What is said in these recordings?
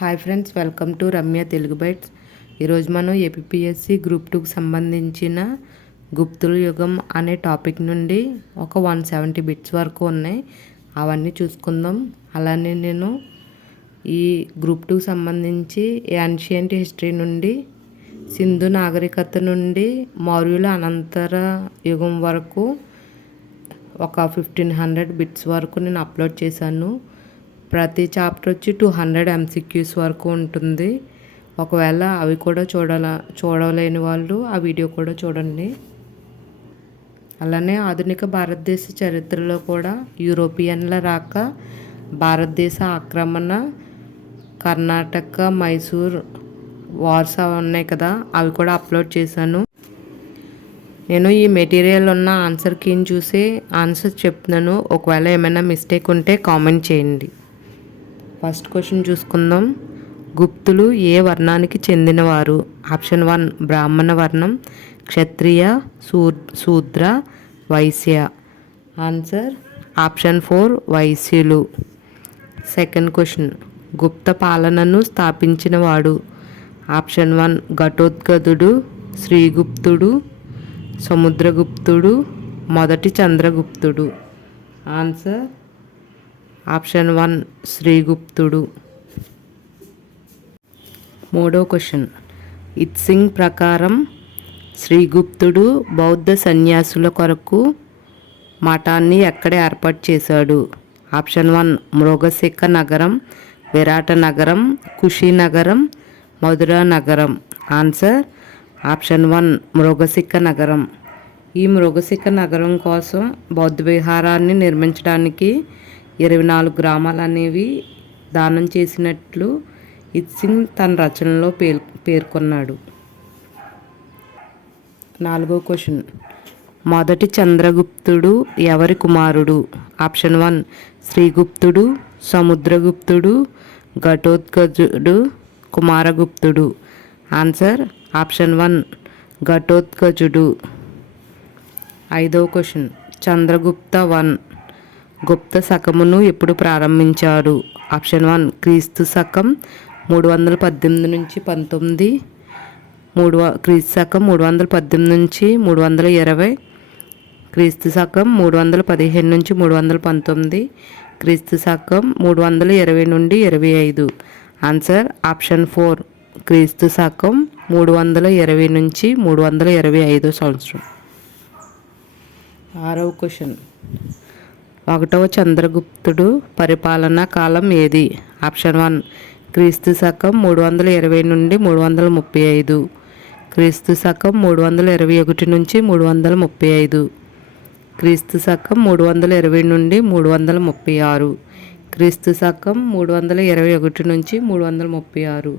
Hi friends, welcome to Ramya Telugu bytes. ఈరోజు మనం APSC group 2కి సంబంధించిన గుప్తుల యుగం అనే టాపిక్ నుండి ఒక 170 బిట్స్ వరకు ఉన్నాయి. అవన్నీ చూసుకుందాం. అలానే నేను ఈ గ్రూప్ 2కి సంబంధించి యాన్షియంట్ హిస్టరీ నుండి సింధు నాగరికత నుండి మౌర్యుల అనంతర యుగం వరకు ఒక 1500 బిట్స్ వరకు నేను అప్లోడ్ చేశాను. ప్రతి చాప్టర్ వచ్చి 200 MCQs వరకు ఉంటుంది. ఒకవేళ అవి కూడా చూడలేని వాళ్ళు ఆ వీడియో కూడా చూడండి. అలానే ఆధునిక భారతదేశ చరిత్రలో కూడా యూరోపియన్ల రాక, భారతదేశ ఆక్రమణ, కర్ణాటక, మైసూర్ వార్స్ ఉన్నాయి కదా, అవి కూడా అప్లోడ్ చేశాను. నేను ఈ మెటీరియల్ ఉన్న ఆన్సర్ కీని చూసి ఆన్సర్ చెప్తున్నాను. ఒకవేళ ఏమైనా మిస్టేక్ ఉంటే కామెంట్ చేయండి. ఫస్ట్ క్వశ్చన్ చూసుకుందాం. గుప్తులు ఏ వర్ణానికి చెందినవారు? ఆప్షన్ 1 బ్రాహ్మణ వర్ణం, క్షత్రియ, శూద్ర, వైశ్య. ఆన్సర్ ఆప్షన్ 4 వైశ్యులు. సెకండ్ క్వశ్చన్, గుప్త పాలనను స్థాపించినవాడు? ఆప్షన్ 1 ఘటోత్కచుడు, శ్రీగుప్తుడు, సముద్రగుప్తుడు, మొదటి చంద్రగుప్తుడు. Answer option 1 శ్రీగుప్తుడు. మూడో క్వశ్చన్, ఇత్సింగ్ ప్రకారం శ్రీగుప్తుడు బౌద్ధ సన్యాసుల కొరకు మఠాన్ని ఎక్కడ ఏర్పాటు చేశాడు? ఆప్షన్ 1 మృగశిఖ నగరం, విరాట నగరం, కుషినగరం, మధురా నగరం. ఆన్సర్ ఆప్షన్ 1 మృగశిఖ నగరం. ఈ మృగశిఖ నగరం కోసం బౌద్ధ విహారాన్ని నిర్మించడానికి 24 గ్రామాలు అనేవి దానం చేసినట్లు ఇత్సింగ్ తన రచనలో పేర్కొన్నాడు. నాలుగో క్వశ్చన్, మొదటి చంద్రగుప్తుడు ఎవరి కుమారుడు? ఆప్షన్ 1 శ్రీగుప్తుడు, సముద్రగుప్తుడు, ఘటోత్కచుడు, కుమారగుప్తుడు. ఆన్సర్ ఆప్షన్ 1 ఘటోత్కచుడు. ఐదవ క్వశ్చన్, చంద్రగుప్త 1 గుప్త శకమును ఎప్పుడు ప్రారంభించాడు? ఆప్షన్ 1 క్రీస్తు శకం 318 నుంచి 19, క్రీస్తు శకం 318 నుంచి 320, క్రీస్తు శకం 315 నుంచి 319, క్రీస్తు శకం 320 నుండి 25. ఆన్సర్ ఆప్షన్ 4 క్రీస్తు శకం 320 నుంచి 325 సంవత్సరం. ఆరవ క్వశ్చన్, 1వ చంద్రగుప్తుడు పరిపాలనా కాలం ఏది? ఆప్షన్ 1 క్రీస్తు శకం 320 నుండి 335, క్రీస్తు శకం 321 నుంచి 335, క్రీస్తు శకం 320 నుండి 336, క్రీస్తు శకం 321 నుంచి 336.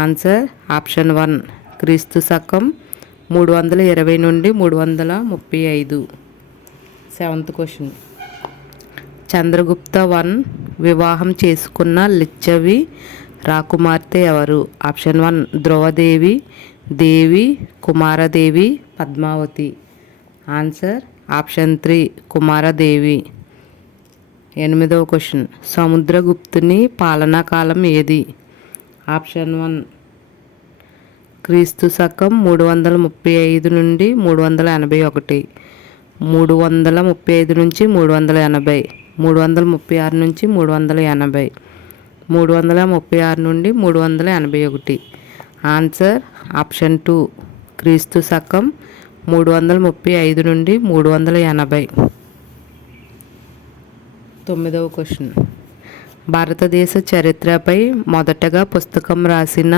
ఆన్సర్ ఆప్షన్ 1 క్రీస్తు శకం 320 నుండి 335. సెవెంత్ క్వశ్చన్, చంద్రగుప్త 1 వివాహం చేసుకున్న లిచ్చవి రాకుమార్తె ఎవరు? Option 1 Dhruvadevi, Devi, Kumaradevi, Padmavati. Answer option 3 Kumaradevi. ఎనిమిదవ క్వశ్చన్, సముద్రగుప్తుని పాలనా కాలం ఏది? ఆప్షన్ 1 క్రీస్తు శకం 335 నుండి 381, 335 నుంచి 380, 336 నుంచి 380, 336 నుండి 381. ఆన్సర్ ఆప్షన్ 2 క్రీస్తు శకం 335 నుండి 380. తొమ్మిదవ క్వశ్చన్, భారతదేశ చరిత్రపై మొదటగా పుస్తకం రాసిన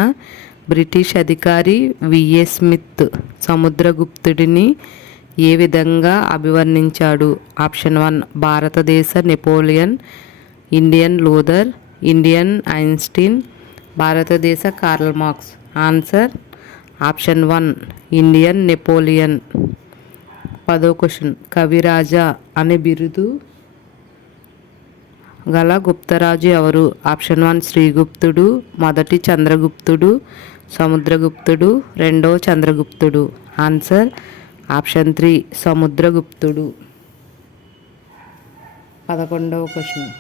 బ్రిటిష్ అధికారి విఏ స్మిత్ సముద్రగుప్తుడిని ఏ విధంగా అభివర్ణించాడు? ఆప్షన్ 1 భారతదేశ Napoleon, Indian Luther, Indian Einstein, భారతదేశ Karl Marx. Answer option 1 Indian Napoleon. 10వ క్వశ్చన్, కవిరాజా అనే బిరుదు గల గుప్తరాజు ఎవరు? ఆప్షన్ 1 శ్రీగుప్తుడు, మొదటి చంద్రగుప్తుడు, సముద్రగుప్తుడు, 2వ చంద్రగుప్తుడు. ఆన్సర్ ఆప్షన్ 3 సముద్రగుప్తుడు. 11వ క్వశ్చన్,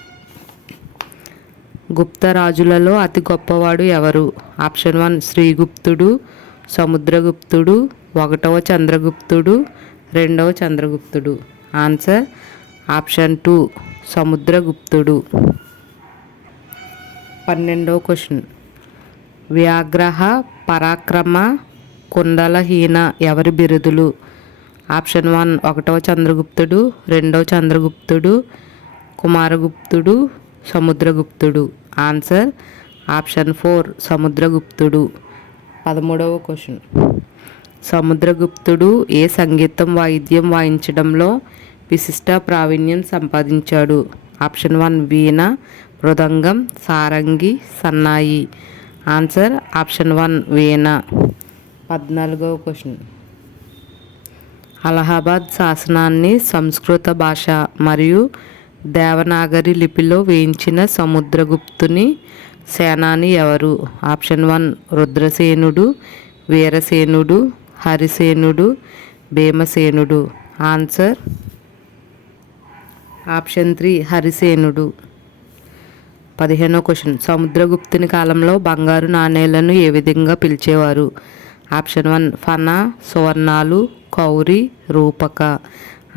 గుప్త రాజులలో అతి గొప్పవాడు ఎవరు? ఆప్షన్ 1 శ్రీగుప్తుడు, సముద్రగుప్తుడు, 1వ చంద్రగుప్తుడు, 2వ చంద్రగుప్తుడు. ఆన్సర్ ఆప్షన్ 2 సముద్రగుప్తుడు. 12వ క్వశ్చన్. వ్యాఘ్రహ, పరాక్రమ, కుండలహీన ఎవరి బిరుదులు? ఆప్షన్ 1 1వ చంద్రగుప్తుడు, 2వ చంద్రగుప్తుడు, కుమారగుప్తుడు, సముద్రగుప్తుడు. ఆన్సర్ ఆప్షన్ 4 సముద్రగుప్తుడు. 13వ క్వశ్చన్. సముద్రగుప్తుడు ఏ సంగీతం వాయిద్యం వాయించడంలో విశిష్ట ప్రావీణ్యం సంపాదించాడు? ఆప్షన్ 1 వీణ, మృదంగం, సారంగి, సన్నాయి. ఆన్సర్ ఆప్షన్ 1 వీణ. 14వ క్వశ్చన్. అలహాబాద్ శాసనాన్ని సంస్కృత భాష మరియు దేవనాగరి లిపిలో వేయించిన సముద్రగుప్తుని సేనాని ఎవరు? ఆప్షన్ 1 రుద్రసేనుడు, వీరసేనుడు, హరిసేనుడు, భీమసేనుడు. ఆన్సర్ ఆప్షన్ 3 హరిసేనుడు. 15వ క్వశ్చన్. సముద్రగుప్తుని కాలంలో బంగారు నాణేలను ఏ విధంగా పిలిచేవారు? ఆప్షన్ 1 ఫనా, సువర్ణాలు, కౌరి, రూపక.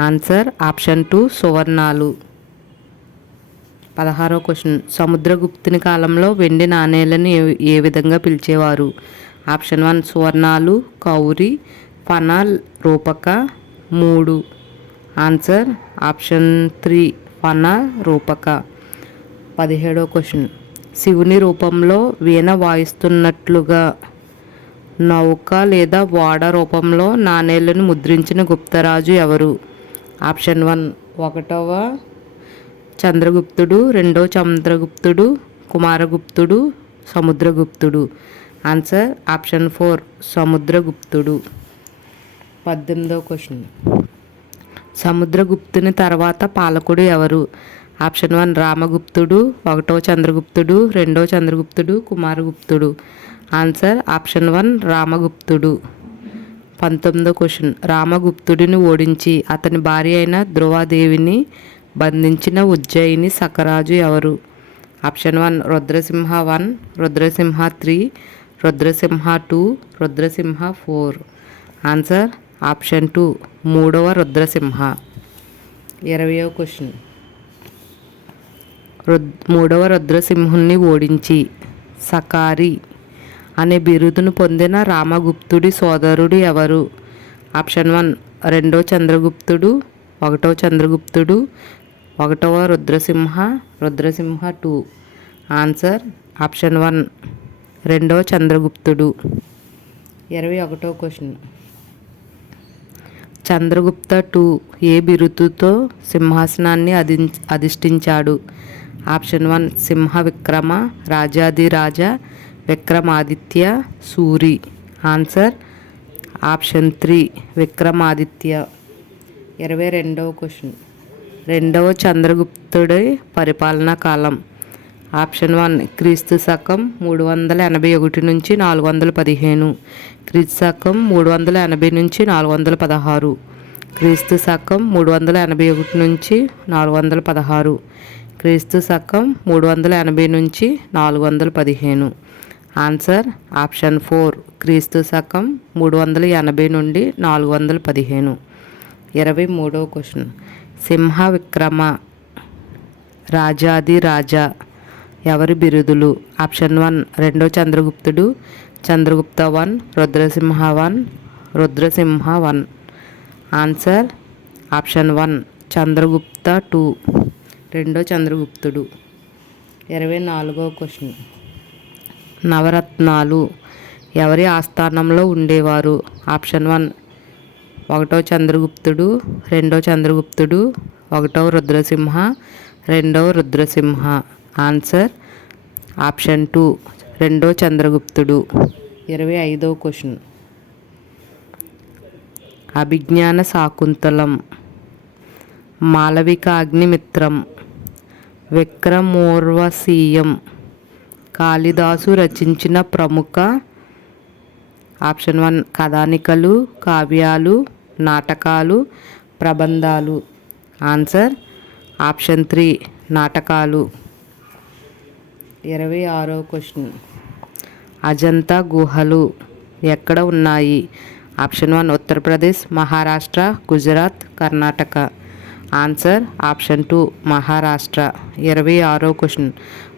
ఆన్సర్ ఆప్షన్ 2 సువర్ణాలు. 16వ క్వశ్చన్. సముద్రగుప్తుని కాలంలో వెండి నాణేలను ఏ విధంగా పిలిచేవారు? ఆప్షన్ 1 సువర్ణాలు, కౌరి, ఫనా, రూపక. 3. ఆన్సర్ ఆప్షన్ 3 ఫనా, రూపక. 17వ క్వశ్చన్. శివుని రూపంలో వీణ వాయిస్తున్నట్లుగా నౌక లేదా ఓడ రూపంలో నాణేలను ముద్రించిన గుప్తరాజు ఎవరు? ఆప్షన్ 1 1వ చంద్రగుప్తుడు, 2వ చంద్రగుప్తుడు, కుమారగుప్తుడు, సముద్రగుప్తుడు. ఆన్సర్ ఆప్షన్ 4 సముద్రగుప్తుడు. 18వ క్వశ్చన్. సముద్రగుప్తుని తర్వాత పాలకుడు ఎవరు? ఆప్షన్ 1 రామగుప్తుడు, 1వ చంద్రగుప్తుడు, 2వ చంద్రగుప్తుడు, కుమారగుప్తుడు. ఆన్సర్ ఆప్షన్ 1 రామగుప్తుడు. 19వ క్వశ్చన్. రామగుప్తుడిని ఓడించి అతని భార్య అయిన ధ్రువాదేవిని బంధించిన ఉజ్జయిని సకరాజు ఎవరు? Option 1 Rudrasimha 1, Rudrasimha 3, Rudrasimha 2, Rudrasimha 4. Answer option 2 3వ రుద్రసింహ. 20వ క్వశ్చన్. 3వ రుద్రసింహుణ్ణి ఓడించి సకారి అనే బిరుదును పొందిన రామగుప్తుడి సోదరుడు ఎవరు? ఆప్షన్ 1 2వ చంద్రగుప్తుడు, 1వ చంద్రగుప్తుడు, 1వ రుద్రసింహ, రుద్రసింహ 2. ఆన్సర్ ఆప్షన్ 1 2వ చంద్రగుప్తుడు. 21వ క్వశ్చన్. చంద్రగుప్త 2 ఏ బిరుదుతో సింహాసనాన్ని అధిష్ఠించాడు? Option 1 Simha Vikrama, Rajadhiraja, Vikramaditya, Suri. Answer option 3 Vikramaditya. 22వ క్వశ్చన్. 2వ చంద్రగుప్తుడి పరిపాలనా కాలం. ఆప్షన్ 1 క్రీస్తు శకం 381 నుంచి 415, క్రీస్తు శకం 380 నుంచి 416, క్రీస్తు శకం 381 నుంచి 416, క్రీస్తు శకం 380 నుంచి 415. ఆన్సర్ ఆప్షన్ 4 క్రీస్తు శకం 380 నుండి 415. 23వ క్వశ్చన్. సింహ విక్రమ, రాజాది రాజా ఎవరి బిరుదులు? ఆప్షన్ 1 2వ చంద్రగుప్తుడు, చంద్రగుప్త 1, రుద్రసింహ 1, రుద్రసింహ 1. ఆన్సర్ ఆప్షన్ 1 చంద్రగుప్త 2 2వ చంద్రగుప్తుడు. 24వ క్వశ్చన్. నవరత్నాలు ఎవరి ఆస్థానంలో ఉండేవారు? ఆప్షన్ 1 1వ చంద్రగుప్తుడు, 2వ చంద్రగుప్తుడు, 1వ రుద్రసింహ, 2వ రుద్రసింహ. ఆన్సర్ ఆప్షన్ 2 2వ చంద్రగుప్తుడు. 25వ క్వశ్చన్. అభిజ్ఞాన శాకుంతలం, మాళవిక అగ్నిమిత్రం, విక్రమోర్వశీయం కాళిదాసు రచించిన ప్రముఖ ఆప్షన్ 1 కథానికలు, కావ్యాలు, నాటకాలు, ప్రబంధాలు. ఆన్సర్ ఆప్షన్ 3 నాటకాలు. 26వ క్వశ్చన్. అజంతా గుహలు ఎక్కడ ఉన్నాయి? Option 1 Uttar Pradesh, Maharashtra, Gujarat, Karnataka. Answer option 2 Maharashtra. 26వ క్వశ్చన్.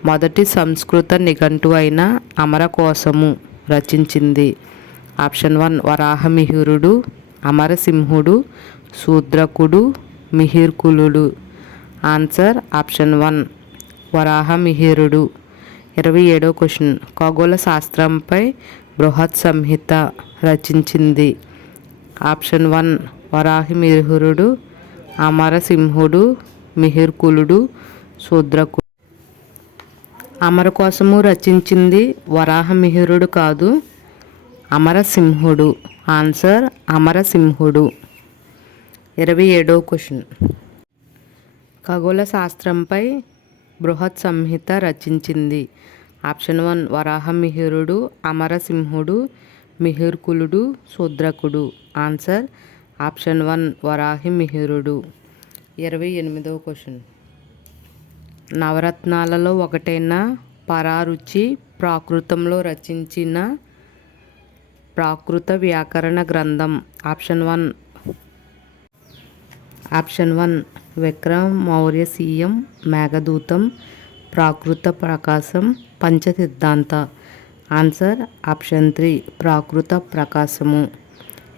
మొదటి సంస్కృత నిఘంటువు అయిన అమరకోశము రచించింది. ఆప్షన్ 1 వరాహమిహిరుడు, అమరసింహుడు, శూద్రకుడు, మిహిర్కులుడు. ఆన్సర్ ఆప్షన్ 1 వరాహమిహిరుడు. 27వ క్వశ్చన్. ఖగోళ శాస్త్రంపై బృహత్ సంహిత రచించింది. ఆప్షన్ 1 వరాహమిహిరుడు, అమరసింహుడు, మిహిర్కులుడు, శూద్రకుడు. అమరకోశము రచించింది వరాహమిహిరుడు కాదు, అమరసింహుడు. ఆన్సర్ అమరసింహుడు. 27వ క్వశ్చన్. ఖగోళ శాస్త్రంపై బృహత్ సంహిత రచించింది. ఆప్షన్ 1 వరాహమిహిరుడు, అమరసింహుడు, మిహిర్కులుడు, శూద్రకుడు. ఆన్సర్ ఆప్షన్ 1 వరాహమిహిరుడు. 28వ క్వశ్చన్. నవరత్నాలలో ఒకటైన పరారుచి ప్రాకృతంలో రచించిన ప్రాకృత వ్యాకరణ గ్రంథం. ఆప్షన్ 1 విక్రమౌర్యసీయం, మేఘదూతం, ప్రాకృత ప్రకాశం, పంచసిద్ధాంత. ఆన్సర్ ఆప్షన్ 3 ప్రాకృత ప్రకాశము.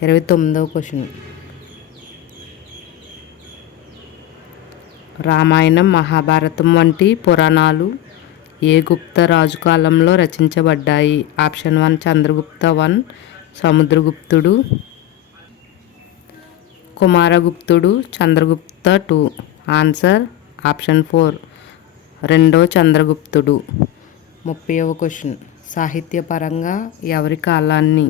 29వ క్వశ్చన్. రామాయణం, మహాభారతం వంటి పురాణాలు ఏ గుప్త రాజు కాలంలో రచించబడ్డాయి? ఆప్షన్ 1 చంద్రగుప్త 1, సముద్రగుప్తుడు, కుమారగుప్తుడు, చంద్రగుప్త 2. ఆన్సర్ ఆప్షన్ 4 రెండో చంద్రగుప్తుడు. 30వ క్వశ్చన్. సాహిత్యపరంగా ఎవరి కాలాన్ని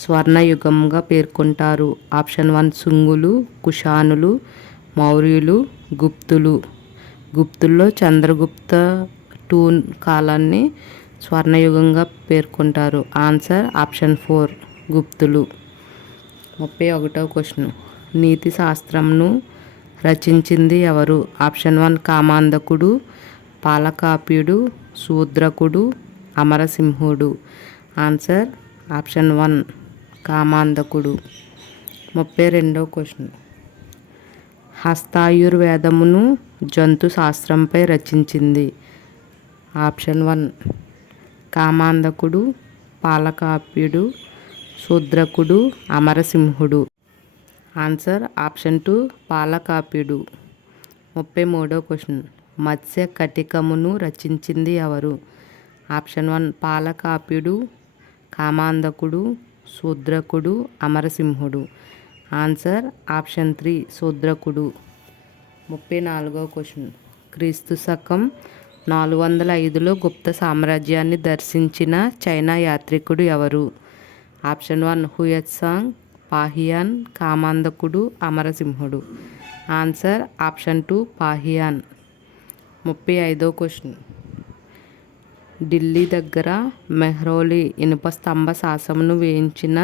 స్వర్ణయుగంగా పేర్కొంటారు? ఆప్షన్ 1 శుంగులు, కుషానులు, మౌర్యులు, గుప్తులు. గుప్తుల్లో చంద్రగుప్త 2 కాలాన్ని స్వర్ణయుగంగా పేర్కొంటారు. ఆన్సర్ ఆప్షన్ 4 గుప్తులు. 31వ క్వశ్చన్. నీతి శాస్త్రంను రచించింది ఎవరు? ఆప్షన్ 1 కామాంధకుడు, పాలకాప్యుడు, శూద్రకుడు, అమరసింహుడు. ఆన్సర్ ఆప్షన్ 1 కామాంధకుడు. 32వ క్వశ్చన్. హస్తాయుర్వేదమును జంతు శాస్త్రంపై రచించింది. ఆప్షన్ 1 కామాంధకుడు, పాలకాప్యుడు, శూద్రకుడు, అమరసింహుడు. ఆన్సర్ ఆప్షన్ 2 పాలకాప్యుడు. 33వ క్వశ్చన్. మత్స్య కటికమును రచించింది ఎవరు? ఆప్షన్ 1 పాలకాప్యుడు, కామాంధకుడు, శూద్రకుడు, అమరసింహుడు. ఆన్సర్ ఆప్షన్ 3 శూద్రకుడు. 34వ క్వశ్చన్. క్రీస్తు శకం 405లో గుప్త సామ్రాజ్యాన్ని దర్శించిన చైనా యాత్రికుడు ఎవరు? ఆప్షన్ 1 హుయత్సాంగ్, పాహియాన్, కామాంధకుడు, అమరసింహుడు. Answer option 2 Fahien. 35వ క్వశ్చన్. ఢిల్లీ దగ్గర మెహ్రౌలి ఇనుప స్తంభ శాసనమును వేయించిన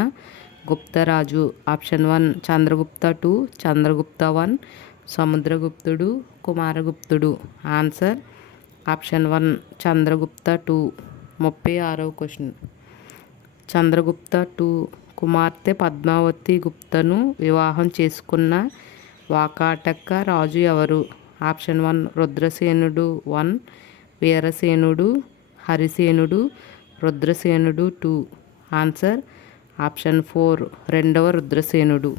గుప్తరాజు. ఆప్షన్ 1 చంద్రగుప్త 2, చంద్రగుప్త 1, సముద్రగుప్తుడు, కుమారగుప్తుడు. Answer option 1 Chandragupta 2. 36వ క్వశ్చన్. చంద్రగుప్త 2 కుమార్తె పద్మావతి గుప్తను వివాహం చేసుకున్న వాకాటక రాజు ఎవరు? ఆప్షన్ 1 రుద్రసేనుడు 1, వీరసేనుడు, హరిసేనుడు, రుద్రసేనుడు 2. ఆన్సర్ ఆప్షన్ 4 రెండవ రుద్రసేనుడు.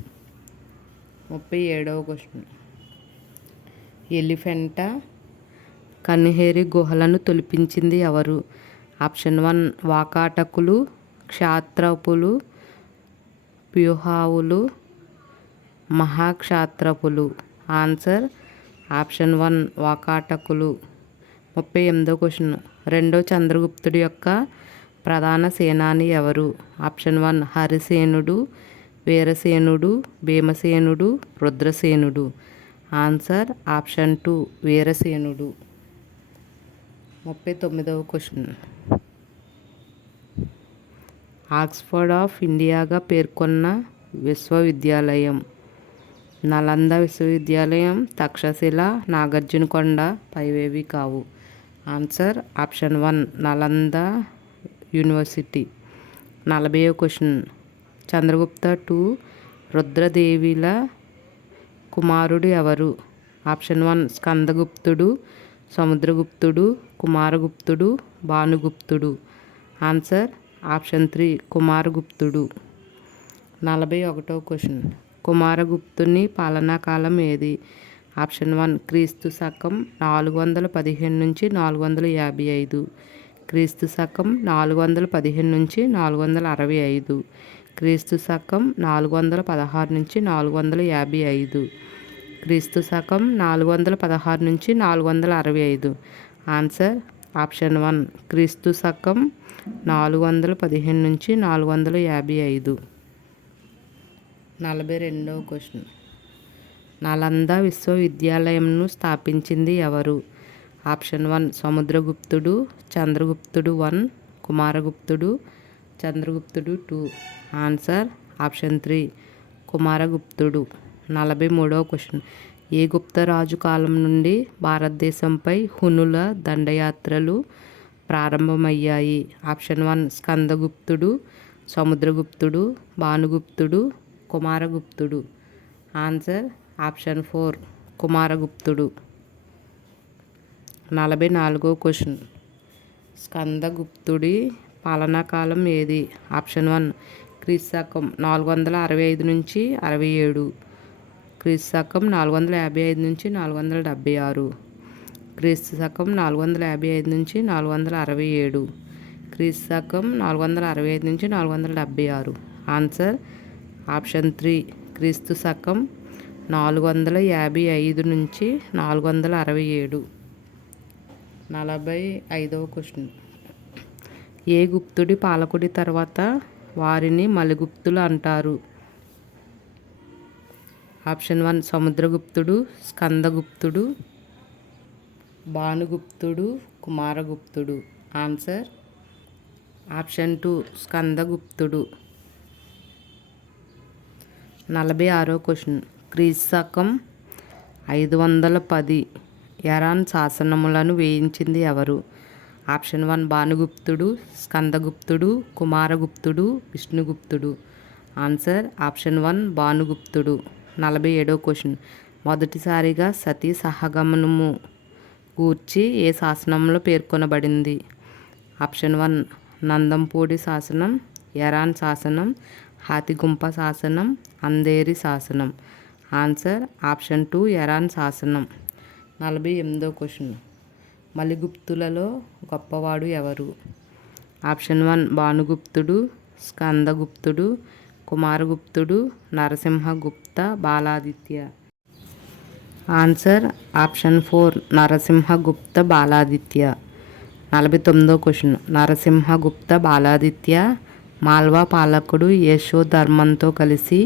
37వ క్వశ్చన్. ఎలిఫెంటా కన్హేరి గుహలను తొలిపించింది ఎవరు? ఆప్షన్ 1 వాకాటకులు, క్షాత్రపులు, ప్యూహావులు, మహాక్షాత్రపులు. Answer option 1 వాకాటకులు. 38వ క్వశ్చన్. రెండో చంద్రగుప్తుడి యొక్క ప్రధాన సేనాని ఎవరు? ఆప్షన్ 1 హరిసేనుడు, వీరసేనుడు, భీమసేనుడు, రుద్రసేనుడు. ఆన్సర్ ఆప్షన్ 2 వీరసేనుడు. 39వ క్వశ్చన్. ఆక్స్ఫర్డ్ ఆఫ్ ఇండియాగా పేర్కొన్న విశ్వవిద్యాలయం. నలంద విశ్వవిద్యాలయం, తక్షశిల, నాగార్జునకొండ పైవేవి కావు. Answer option 1 Nalanda university. 40వ క్వశ్చన్. చంద్రగుప్త II రుద్రదేవిల కుమారుడు ఎవరు? ఆప్షన్ 1 స్కందగుప్తుడు, సముద్రగుప్తుడు, కుమారగుప్తుడు, భానుగుప్తుడు. ఆన్సర్ ఆప్షన్ 3 కుమారగుప్తుడు. 41వ క్వశ్చన్. కుమారగుప్తుని పాలనా కాలం ఏది? ఆప్షన్ 1 క్రీస్తు శకం 415 నుంచి 455, క్రీస్తు శకం 415 నుంచి 465, క్రీస్తు శకం 416 నుంచి 455, క్రీస్తు శకం 416 నుంచి 465. ఆన్సర్ ఆప్షన్ 1 క్రీస్తు శకం 415 నుంచి 455. 42వ క్వశ్చన్. నలంద విశ్వవిద్యాలయంను స్థాపించింది ఎవరు? ఆప్షన్ 1 సముద్రగుప్తుడు, చంద్రగుప్తుడు I, కుమారగుప్తుడు, చంద్రగుప్తుడు II. ఆన్సర్ ఆప్షన్ 3 కుమారగుప్తుడు. 43వ క్వశ్చన్. ఏ గుప్తరాజు కాలం నుండి భారతదేశంపై హునుల దండయాత్రలు ప్రారంభమయ్యాయి? ఆప్షన్ 1 స్కందగుప్తుడు, సముద్రగుప్తుడు, భానుగుప్తుడు, కుమారగుప్తుడు. ఆన్సర్ ఆప్షన్ 4 కుమారగుప్తుడు. 44వ క్వశ్చన్. స్కందగుప్తుడి పాలనా కాలం ఏది? ఆప్షన్ 1 క్రీస్తు శకం 465 నుంచి 67, క్రీస్తు శకం 455 నుంచి 476, క్రీస్తు శకం 455 నుంచి 467, క్రీస్తు శకం 465 నుంచి 476. ఆన్సర్ ఆప్షన్ 3 క్రీస్తు శకం 455 నుంచి 467. 45వ క్వశ్చన్. ఏ గుప్తుడి పాలకుడి తర్వాత వారిని మలిగుప్తులు అంటారు? ఆప్షన్ 1 సముద్రగుప్తుడు, స్కందగుప్తుడు, భానుగుప్తుడు, కుమారగుప్తుడు. ఆన్సర్ ఆప్షన్ 2 స్కందగుప్తుడు. 46వ క్వశ్చన్. క్రీస్తు శకం 510 ఎరాన్ శాసనములను వేయించింది ఎవరు? ఆప్షన్ 1 భానుగుప్తుడు, స్కందగుప్తుడు, కుమారగుప్తుడు, విష్ణుగుప్తుడు. ఆన్సర్ ఆప్షన్ 1 భానుగుప్తుడు. 47వ క్వశ్చన్. మొదటిసారిగా సతీ సహగమనము గూర్చి ఏ శాసనంలో పేర్కొనబడింది? ఆప్షన్ 1 నందంపూడి శాసనం, ఎరాన్ శాసనం, హాతిగుంప శాసనం, అందేరి శాసనం. ఆన్సర్ ఆప్షన్ 2 ఎరాన్ శాసనం. 48వ క్వశ్చన్. మలిగుప్తులలో గొప్పవాడు ఎవరు? ఆప్షన్ 1 భానుగుప్తుడు, స్కందగుప్తుడు, కుమారగుప్తుడు, నరసింహగుప్త బాలాదిత్య. Answer option 4 Narasimhagupta Baladitya. 49వ క్వశ్చన్. నరసింహగుప్త బాలాదిత్య మాల్వా పాలకుడు యశోధర్మన్తో కలిసి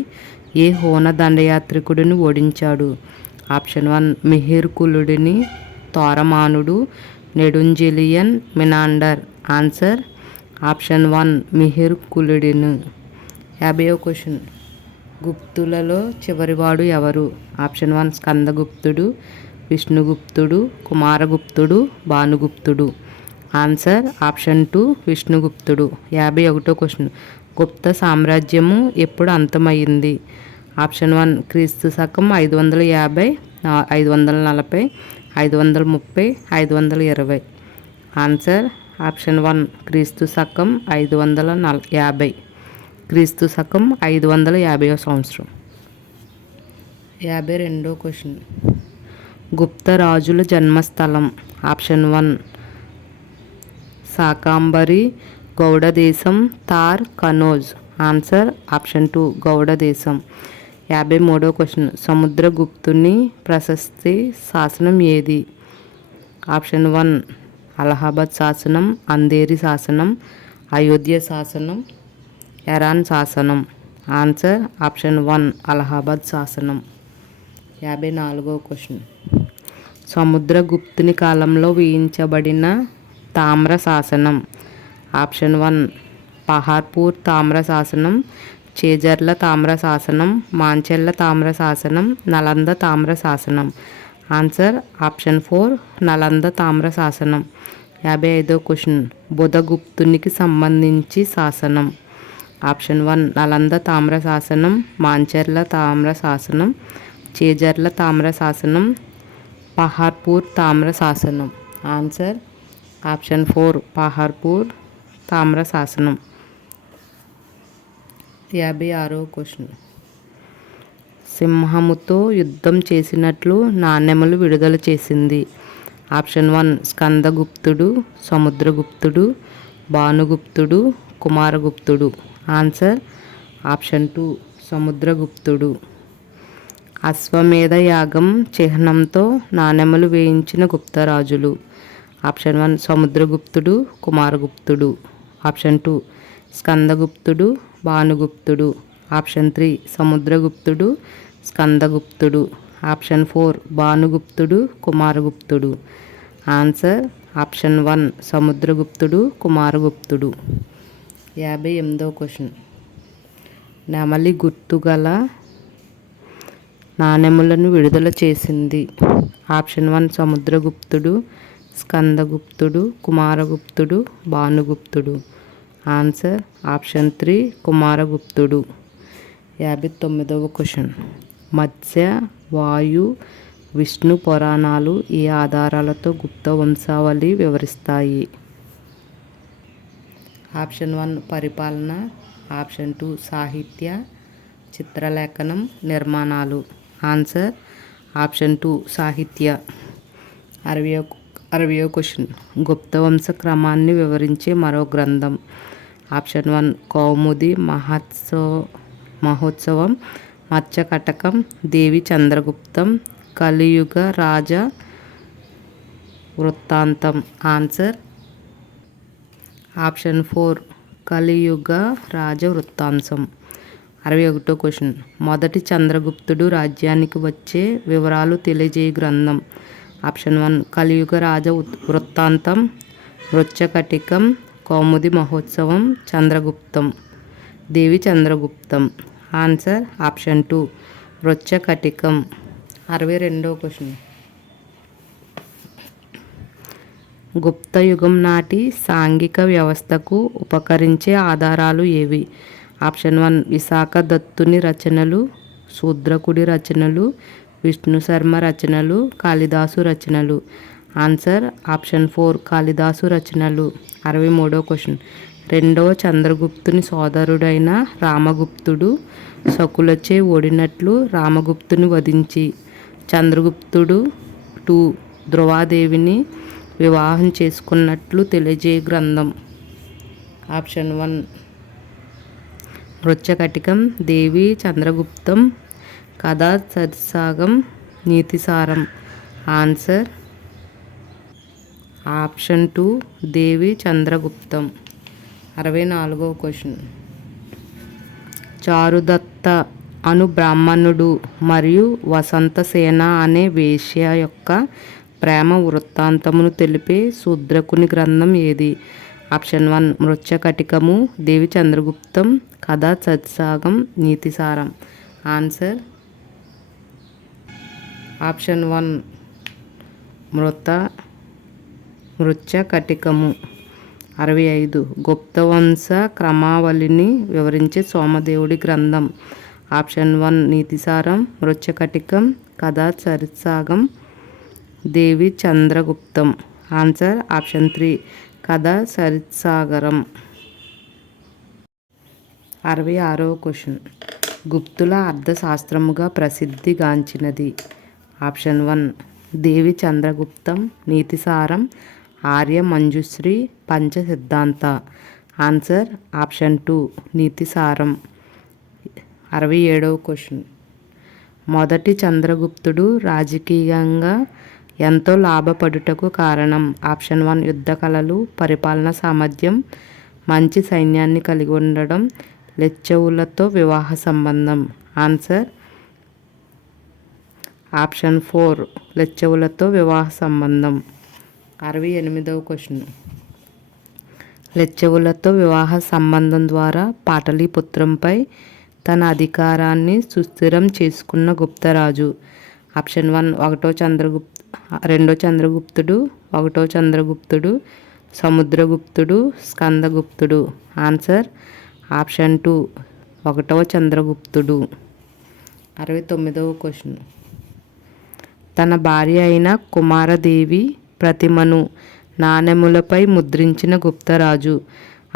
ఏ హోన దండయాత్రికుడిని ఓడించాడు? ఆప్షన్ 1 మిహిర్ కులుడిని, తోరమానుడు, Nedunjeliyan, Menander. Answer option 1 Mihir కులుడిని. 50వ క్వశ్చన్. గుప్తులలో చివరివాడు ఎవరు? ఆప్షన్ 1 స్కందగుప్తుడు, విష్ణుగుప్తుడు, కుమారగుప్తుడు, భానుగుప్తుడు. ఆన్సర్ ఆప్షన్ 2 విష్ణుగుప్తుడు. 51వ క్వశ్చన్. గుప్త సామ్రాజ్యము ఎప్పుడు అంతమైంది? ఆప్షన్ 1 క్రీస్తు శకం 550, 540, 530, 520. ఆన్సర్ ఆప్షన్ 1 క్రీస్తు శకం 550, క్రీస్తు శకం 550వ సంవత్సరం. 52వ క్వశ్చన్. గుప్త రాజుల జన్మస్థలం? ఆప్షన్ 1 శాకాంబరి, గౌడ దేశం, తార్, కనోజ్. ఆన్సర్ ఆప్షన్ 2 గౌడ దేశం. 53వ క్వశ్చన్. సముద్రగుప్తుని ప్రశస్తి శాసనం ఏది? ఆప్షన్ 1 అలహాబాద్ శాసనం, అందేరి శాసనం, అయోధ్య శాసనం, ఎరాన్ శాసనం. ఆన్సర్ ఆప్షన్ 1 అలహాబాద్ శాసనం. 54వ క్వశ్చన్. సముద్రగుప్తుని కాలంలో వేయించబడిన తామ్ర శాసనం? ఆప్షన్ 1 పహార్పూర్ తామ్ర శాసనం, చేజర్ల తామ్ర శాసనం, మాంచెల్ల తామ్ర శాసనం, నలంద తామ్ర శాసనం. ఆన్సర్ ఆప్షన్ 4 నలంద తామ్ర శాసనం. 55వ క్వశ్చన్ బుధగుప్తునికి సంబంధించి శాసనం. ఆప్షన్ 1 నలంద తామ్ర శాసనం, మాంచెర్ల తామ్ర శాసనం, చేజర్ల తామ్ర శాసనం, పహార్పూర్ తామ్ర శాసనం. ఆన్సర్ ఆప్షన్ 4 పహార్పూర్ తామ్ర శాసనం. 56వ క్వశ్చన్ సింహముతో యుద్ధం చేసినట్లు నాణెములు విడుదల చేసింది. ఆప్షన్ 1 స్కందగుప్తుడు, సముద్రగుప్తుడు, భానుగుప్తుడు, కుమారగుప్తుడు. ఆన్సర్ ఆప్షన్ 2 సముద్రగుప్తుడు. అశ్వమేధ యాగం చిహ్నంతో నాణెములు వేయించిన గుప్తరాజులు. ఆప్షన్ 1 సముద్రగుప్తుడు, కుమారగుప్తుడు. ఆప్షన్ 2 స్కందగుప్తుడు, భానుగుప్తుడు. ఆప్షన్ 3 సముద్రగుప్తుడు, స్కందగుప్తుడు. ఆప్షన్ 4 భానుగుప్తుడు, కుమారగుప్తుడు. ఆన్సర్ ఆప్షన్ 1 సముద్రగుప్తుడు, కుమారగుప్తుడు. 58వ క్వశ్చన్ నెమలి గుర్తుగల నాణెములను విడుదల చేసింది. ఆప్షన్ 1 సముద్రగుప్తుడు, స్కందగుప్తుడు, కుమారగుప్తుడు, భానుగుప్తుడు. ఆన్సర్ ఆప్షన్ 3 కుమారగుప్తుడు. 59వ క్వశ్చన్ మత్స్య, వాయు, విష్ణు పురాణాలు ఈ ఆధారాలతో గుప్త వంశావళి వివరిస్తాయి. ఆప్షన్ 1 పరిపాలన, ఆప్షన్ 2 సాహిత్య, చిత్రలేఖనం, నిర్మాణాలు. ఆన్సర్ ఆప్షన్ 2 సాహిత్య. 60వ క్వశ్చన్ గుప్తవంశ క్రమాన్ని వివరించే మరో గ్రంథం. ఆప్షన్ 1 కౌముది, మహోత్సవం, మత్స్యకటకం, దేవి చంద్రగుప్తం, కలియుగ రాజ వృత్తాంతం. ఆన్సర్ ఆప్షన్ 4 కలియుగ రాజ వృత్తాంతం. 61వ క్వశ్చన్ మొదటి చంద్రగుప్తుడు రాజ్యానికి వచ్చే వివరాలు తెలియజేయ గ్రంథం. ఆప్షన్ 1 కలియుగ రాజ వృత్తాంతం, మృచ్ఛకటికం, కౌముది మహోత్సవం, చంద్రగుప్తం, దేవి చంద్రగుప్తం. ఆన్సర్ ఆప్షన్ 2 మృచ్ఛకటికం. 62వ క్వశ్చన్ గుప్త యుగం నాటి సాంఘిక వ్యవస్థకు ఉపకరించే ఆధారాలు ఏవి? ఆప్షన్ 1 విశాఖ దత్తుని రచనలు, శూద్రకుడి రచనలు, విష్ణు శర్మ రచనలు, కాళిదాసు రచనలు. ఆన్సర్ ఆప్షన్ 4 కాళిదాసు రచనలు. 63వ క్వశ్చన్ రెండవ చంద్రగుప్తుని సోదరుడైన రామగుప్తుడు శకులచే ఓడినట్లు రామగుప్తుని వధించి చంద్రగుప్తుడు 2 ధ్రువాదేవిని వివాహం చేసుకున్నట్లు తెలియజే గ్రంథం. ఆప్షన్ 1 మృచ్ఛకటికం, దేవి చంద్రగుప్తం, కథా చరిత్సాగం, నీతిసారం. ఆన్సర్ ఆప్షన్ 2 దేవి చంద్రగుప్తం. 64వ క్వశ్చన్ చారుదత్త అను బ్రాహ్మణుడు మరియు వసంతసేన అనే వేశ్య యొక్క ప్రేమ వృత్తాంతమును తెలిపే శూద్రకుని గ్రంథం ఏది? ఆప్షన్ 1 మృచ్ఛకటికము, దేవి చంద్రగుప్తం, కథా చరిత్సాగం, నీతిసారం. Answer option 1 మృచ్ఛకటికము. 65 గుప్తవంశ క్రమావళిని వివరించే సోమదేవుడి గ్రంథం. ఆప్షన్ 1 నీతిసారం, మృచ్ఛకటికం, కథా చరిత్సాగం, దేవి చంద్రగుప్తం. ఆన్సర్ ఆప్షన్ 3 కథా చరిత్సాగరం. 66వ క్వశ్చన్ గుప్తుల అర్థశాస్త్రముగా ప్రసిద్ధిగాంచినది. ఆప్షన్ 1 దేవి చంద్రగుప్తం, నీతిసారం, ఆర్య మంజుశ్రీ, పంచసిద్ధాంత. ఆన్సర్ ఆప్షన్ 2 నీతిసారం. 67వ క్వశ్చన్ మొదటి చంద్రగుప్తుడు రాజకీయంగా ఎంతో లాభపడుటకు కారణం. ఆప్షన్ 1 యుద్ధ కళలు, పరిపాలన సామర్థ్యం, మంచి సైన్యాన్ని కలిగి ఉండడం, లెచ్చవులతో వివాహ సంబంధం. ఆన్సర్ ఆప్షన్ 4 లెచ్చవులతో వివాహ సంబంధం. 68వ క్వశ్చన్ లెచ్చవులతో వివాహ సంబంధం ద్వారా పాటలీపుత్రంపై తన అధికారాన్ని సుస్థిరం చేసుకున్న గుప్తరాజు. ఆప్షన్ 1 రెండో చంద్రగుప్తుడు, 1వ చంద్రగుప్తుడు, సముద్రగుప్తుడు, స్కందగుప్తుడు. ఆన్సర్ ఆప్షన్ 2 1వ చంద్రగుప్తుడు. 69వ క్వశ్చన్. తన భార్య అయిన కుమారదేవి ప్రతిమను నాణెములపై ముద్రించిన గుప్తరాజు.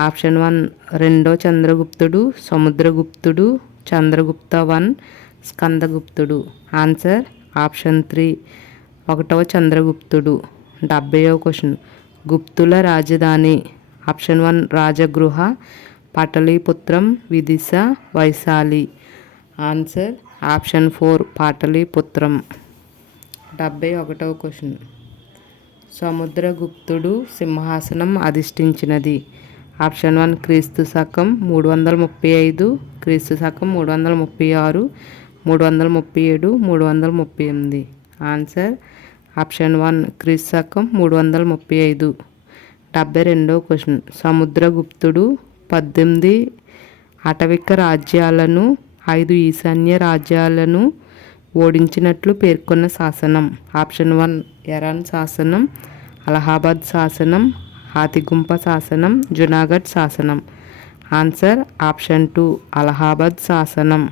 ఆప్షన్ 1 2వ చంద్రగుప్తుడు, సముద్రగుప్తుడు, చంద్రగుప్త 1, స్కందగుప్తుడు. ఆన్సర్ ఆప్షన్ 3 1వ చంద్రగుప్తుడు. 70వ క్వశ్చన్. గుప్తుల రాజధాని. ఆప్షన్ 1 రాజగృహ, పాటలీపుత్రం, విదిశ, వైశాలి. ఆన్సర్ ఆప్షన్ 4 పాటలీపుత్రం. 71వ క్వశ్చన్. సముద్రగుప్తుడు సింహాసనం అధిష్ఠించినది. ఆప్షన్ 1 క్రీస్తు శకం 335, క్రీస్తు శకం 336, 337, 338. ఆన్సర్ ఆప్షన్ 1 క్రీస్తు శకం 335. 72వ క్వశ్చన్. సముద్రగుప్తుడు 18 అటవిక రాజ్యాలను 5 ఈశాన్య రాజ్యాలను ఓడించినట్లు పేర్కొన్న శాసనం. ఆప్షన్ 1 ఎరాన్ శాసనం, అలహాబాద్ శాసనం, హాతిగుంప శాసనం, జునాగఢ్ శాసనం. ఆన్సర్ ఆప్షన్ 2 అలహాబాద్ శాసనం.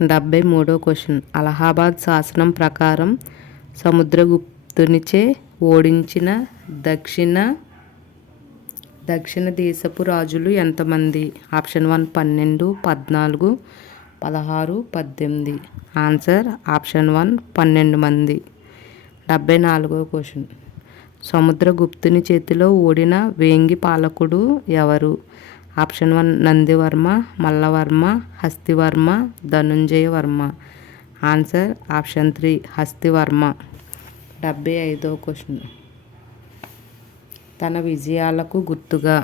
73వ క్వశ్చన్. అలహాబాద్ శాసనం ప్రకారం సముద్రగుప్తునిచే ఓడించిన దక్షిణ దేశపు రాజులు ఎంతమంది? ఆప్షన్ 1 12, 14, 16, 18. ఆన్సర్ ఆప్షన్ 1 12 మంది. 74వ క్వశ్చన్. సముద్రగుప్తుని చేతిలో ఓడిన వేంగి పాలకుడు ఎవరు? Option 1 Nandivarma, Mallavarma, Hastivarma, Dhanunjayavarma. Answer option 3 Hastivarma. 75వ క్వశ్చన్. తన విజయాలకు గుర్తుగా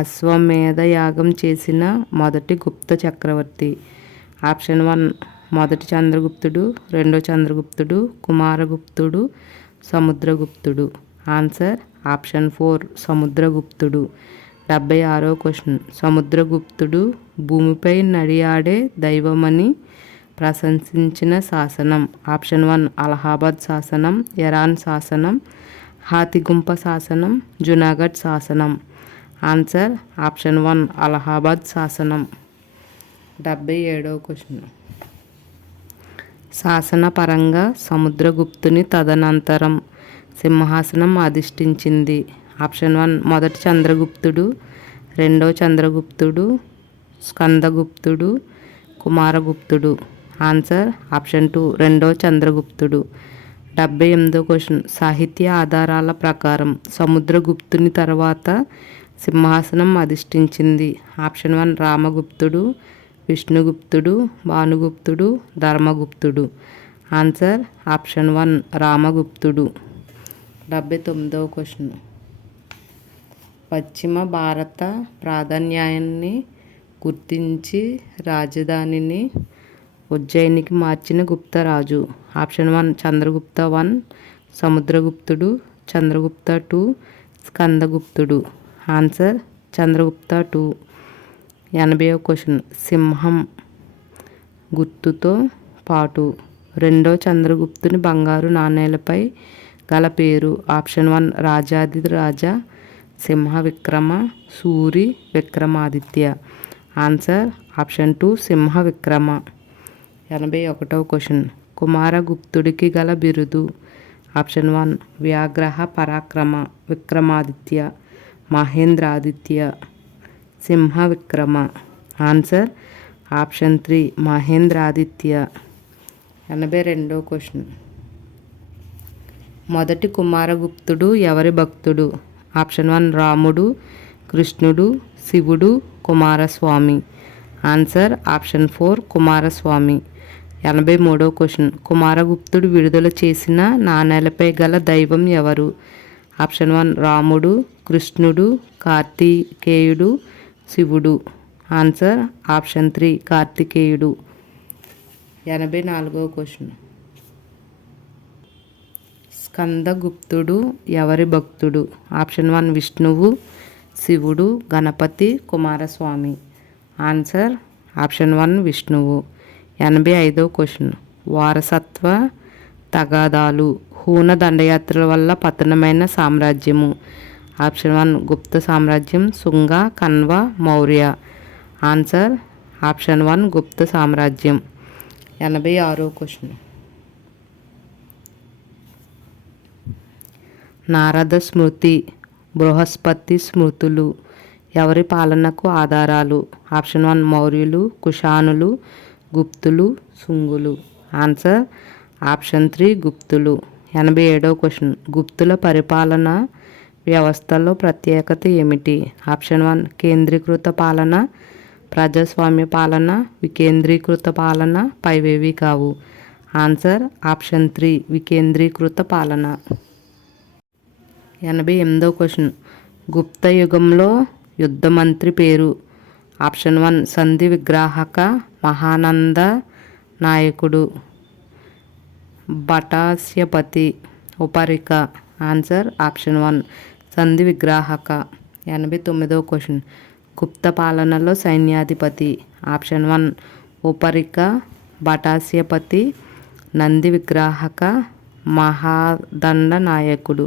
అశ్వమేధ యాగం చేసిన మొదటి గుప్త చక్రవర్తి. ఆప్షన్ 1 మొదటి చంద్రగుప్తుడు, 2వ చంద్రగుప్తుడు, కుమారగుప్తుడు, సముద్రగుప్తుడు. ఆన్సర్ ఆప్షన్ 4 సముద్రగుప్తుడు. 76వ క్వశ్చన్. సముద్రగుప్తుడు భూమిపై నడియాడే దైవమని ప్రశంసించిన శాసనం. ఆప్షన్ 1 అలహాబాద్ శాసనం, ఎరాన్ శాసనం, హాతిగుంప శాసనం, జునాగఢ్ శాసనం. ఆన్సర్ ఆప్షన్ 1 అలహాబాద్ శాసనం. 77వ క్వశ్చన్. శాసనపరంగా సముద్రగుప్తుని తదనంతరం సింహాసనం అధిష్ఠించింది. ఆప్షన్ 1 మొదటి చంద్రగుప్తుడు, 2వ చంద్రగుప్తుడు, స్కందగుప్తుడు, కుమారగుప్తుడు. ఆన్సర్ ఆప్షన్ 2 2వ చంద్రగుప్తుడు. 78వ క్వశ్చన్. సాహిత్య ఆధారాల ప్రకారం సముద్రగుప్తుని తర్వాత సింహాసనం అధిష్ఠించింది. ఆప్షన్ 1 రామగుప్తుడు, విష్ణుగుప్తుడు, భానుగుప్తుడు, ధర్మగుప్తుడు. ఆన్సర్ ఆప్షన్ 1 రామగుప్తుడు. 79వ క్వశ్చన్. పశ్చిమ భారత ప్రాధాన్యాన్ని గుర్తించి రాజధానిని ఉజ్జయినికి మార్చిన గుప్తరాజు. ఆప్షన్ 1 చంద్రగుప్త 1, సముద్రగుప్తుడు, చంద్రగుప్త 2, స్కందగుప్తుడు. ఆన్సర్ చంద్రగుప్త 2. 80వ క్వశ్చన్. సింహం గుర్తుతో పాటు 2వ చంద్రగుప్తుని బంగారు నాణేలపై గల పేరు. Option 1 Rajadhi Raja, Simha Vikrama, Suri, Vikramaditya. Answer option 2 Simha Vikrama. 81వ క్వశ్చన్. కుమారగుప్తుడికి గల బిరుదు. Option 1 Vyaghra Parakrama, Vikramaditya, Mahendraditya, Simha Vikrama. Answer option 3 Mahendraditya. 82వ క్వశ్చన్. మొదటి కుమారగుప్తుడు ఎవరి భక్తుడు? ఆప్షన్ 1 రాముడు, కృష్ణుడు, శివుడు, కుమారస్వామి. Answer option 4 Kumaraswamy. 83వ క్వశ్చన్. కుమారగుప్తుడు విడుదల చేసిన నాణేలపై గల దైవం ఎవరు? ఆప్షన్ 1 రాముడు, కృష్ణుడు, కార్తికేయుడు, శివుడు. ఆన్సర్ ఆప్షన్ 3 కార్తికేయుడు. 84వ క్వశ్చన్. స్కందగుప్తుడు ఎవరి భక్తుడు? ఆప్షన్ 1 విష్ణువు, శివుడు, గణపతి, కుమారస్వామి. ఆన్సర్ ఆప్షన్ 1 విష్ణువు. 85వ క్వశ్చన్. వారసత్వ తగాదాలు హూణ దండయాత్రల వల్ల పతనమైన సామ్రాజ్యము. ఆప్షన్ 1 గుప్త సామ్రాజ్యం, శుంగ, కన్వ, మౌర్య. ఆన్సర్ ఆప్షన్ 1 గుప్త సామ్రాజ్యం. 86వ క్వశ్చన్. నారద స్మృతి, బృహస్పతి స్మృతులు ఎవరి పాలనకు ఆధారాలు? ఆప్షన్ 1 మౌర్యులు, కుషానులు, గుప్తులు, శుంగులు. ఆన్సర్ ఆప్షన్ 3 గుప్తులు. 87వ క్వశ్చన్. గుప్తుల పరిపాలన వ్యవస్థలో ప్రత్యేకత ఏమిటి? ఆప్షన్ 1 కేంద్రీకృత పాలన, ప్రజాస్వామ్య పాలన, వికేంద్రీకృత పాలన, పైవేవి కావు. ఆన్సర్ ఆప్షన్ 3 వికేంద్రీకృత పాలన. 88వ క్వశ్చన్. గుప్త యుగంలో యుద్ధ మంత్రి పేరు? ఆప్షన్ 1 సంధి విగ్రాహక, మహానంద నాయకుడు, భటాస్యపతి, ఉపరిక. ఆన్సర్ ఆప్షన్ 1 సంధి విగ్రాహక. 89వ క్వశ్చన్. గుప్త పాలనలో సైన్యాధిపతి? ఆప్షన్ 1 ఉపరిక, భటాస్యపతి, నంది విగ్రాహక, మహాదండ నాయకుడు.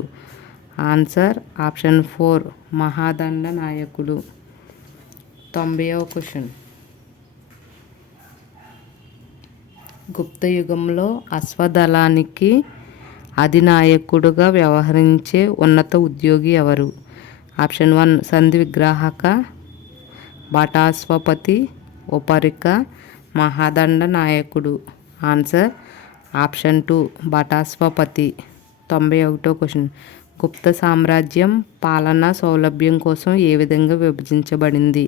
ఆన్సర్ ఆప్షన్ 4 మహాదండ నాయకుడు. 90వ క్వశ్చన్. గుప్త యుగంలో అశ్వదళానికి అధినాయకుడుగా వ్యవహరించే ఉన్నత ఉద్యోగి ఎవరు? ఆప్షన్ 1 సంధి విగ్రాహక, భటాశ్వపతి, ఉపరిక, మహాదండ నాయకుడు. ఆన్సర్ ఆప్షన్ 2 భటాశ్వపతి. 91వ క్వశ్చన్. గుప్త సామ్రాజ్యం పాలనా సౌలభ్యం కోసం ఏ విధంగా విభజించబడింది?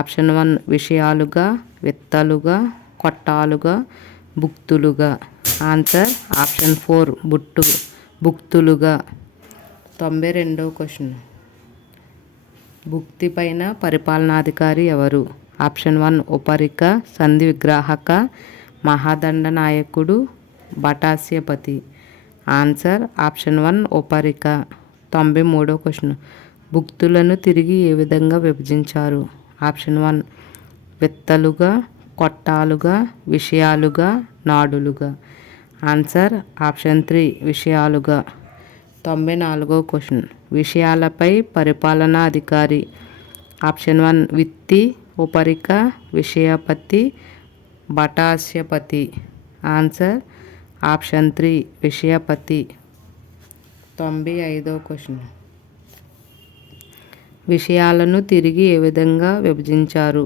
ఆప్షన్ 1 విషయాలుగా, విత్తలుగా, కొట్టాలుగా, భుక్తులుగా. ఆన్సర్ ఆప్షన్ 4 భుక్తులుగా. 92వ క్వశ్చన్. భుక్తి పైన పరిపాలనాధికారి ఎవరు? ఆప్షన్ 1 ఉపరిక, సంధి విగ్రాహక, మహాదండ నాయకుడు, భటాస్యపతి. ఆన్సర్ ఆప్షన్ 1 ఉపరిక. 93వ క్వశ్చన్. భుక్తులను తిరిగి ఏ విధంగా విభజించారు? ఆప్షన్ 1 విత్తలుగా, కొట్టాలుగా, విషయాలుగా, నాడులుగా. ఆన్సర్ ఆప్షన్ 3 విషయాలుగా. 94వ క్వశ్చన్. విషయాలపై పరిపాలనా అధికారి? ఆప్షన్ 1 విత్తి, ఉపరిక, విషయపతి, భటాస్యపతి. ఆన్సర్ ఆప్షన్ 3 విషయపతి. 95వ క్వశ్చన్. విషయాలను తిరిగి ఏ విధంగా విభజించారు?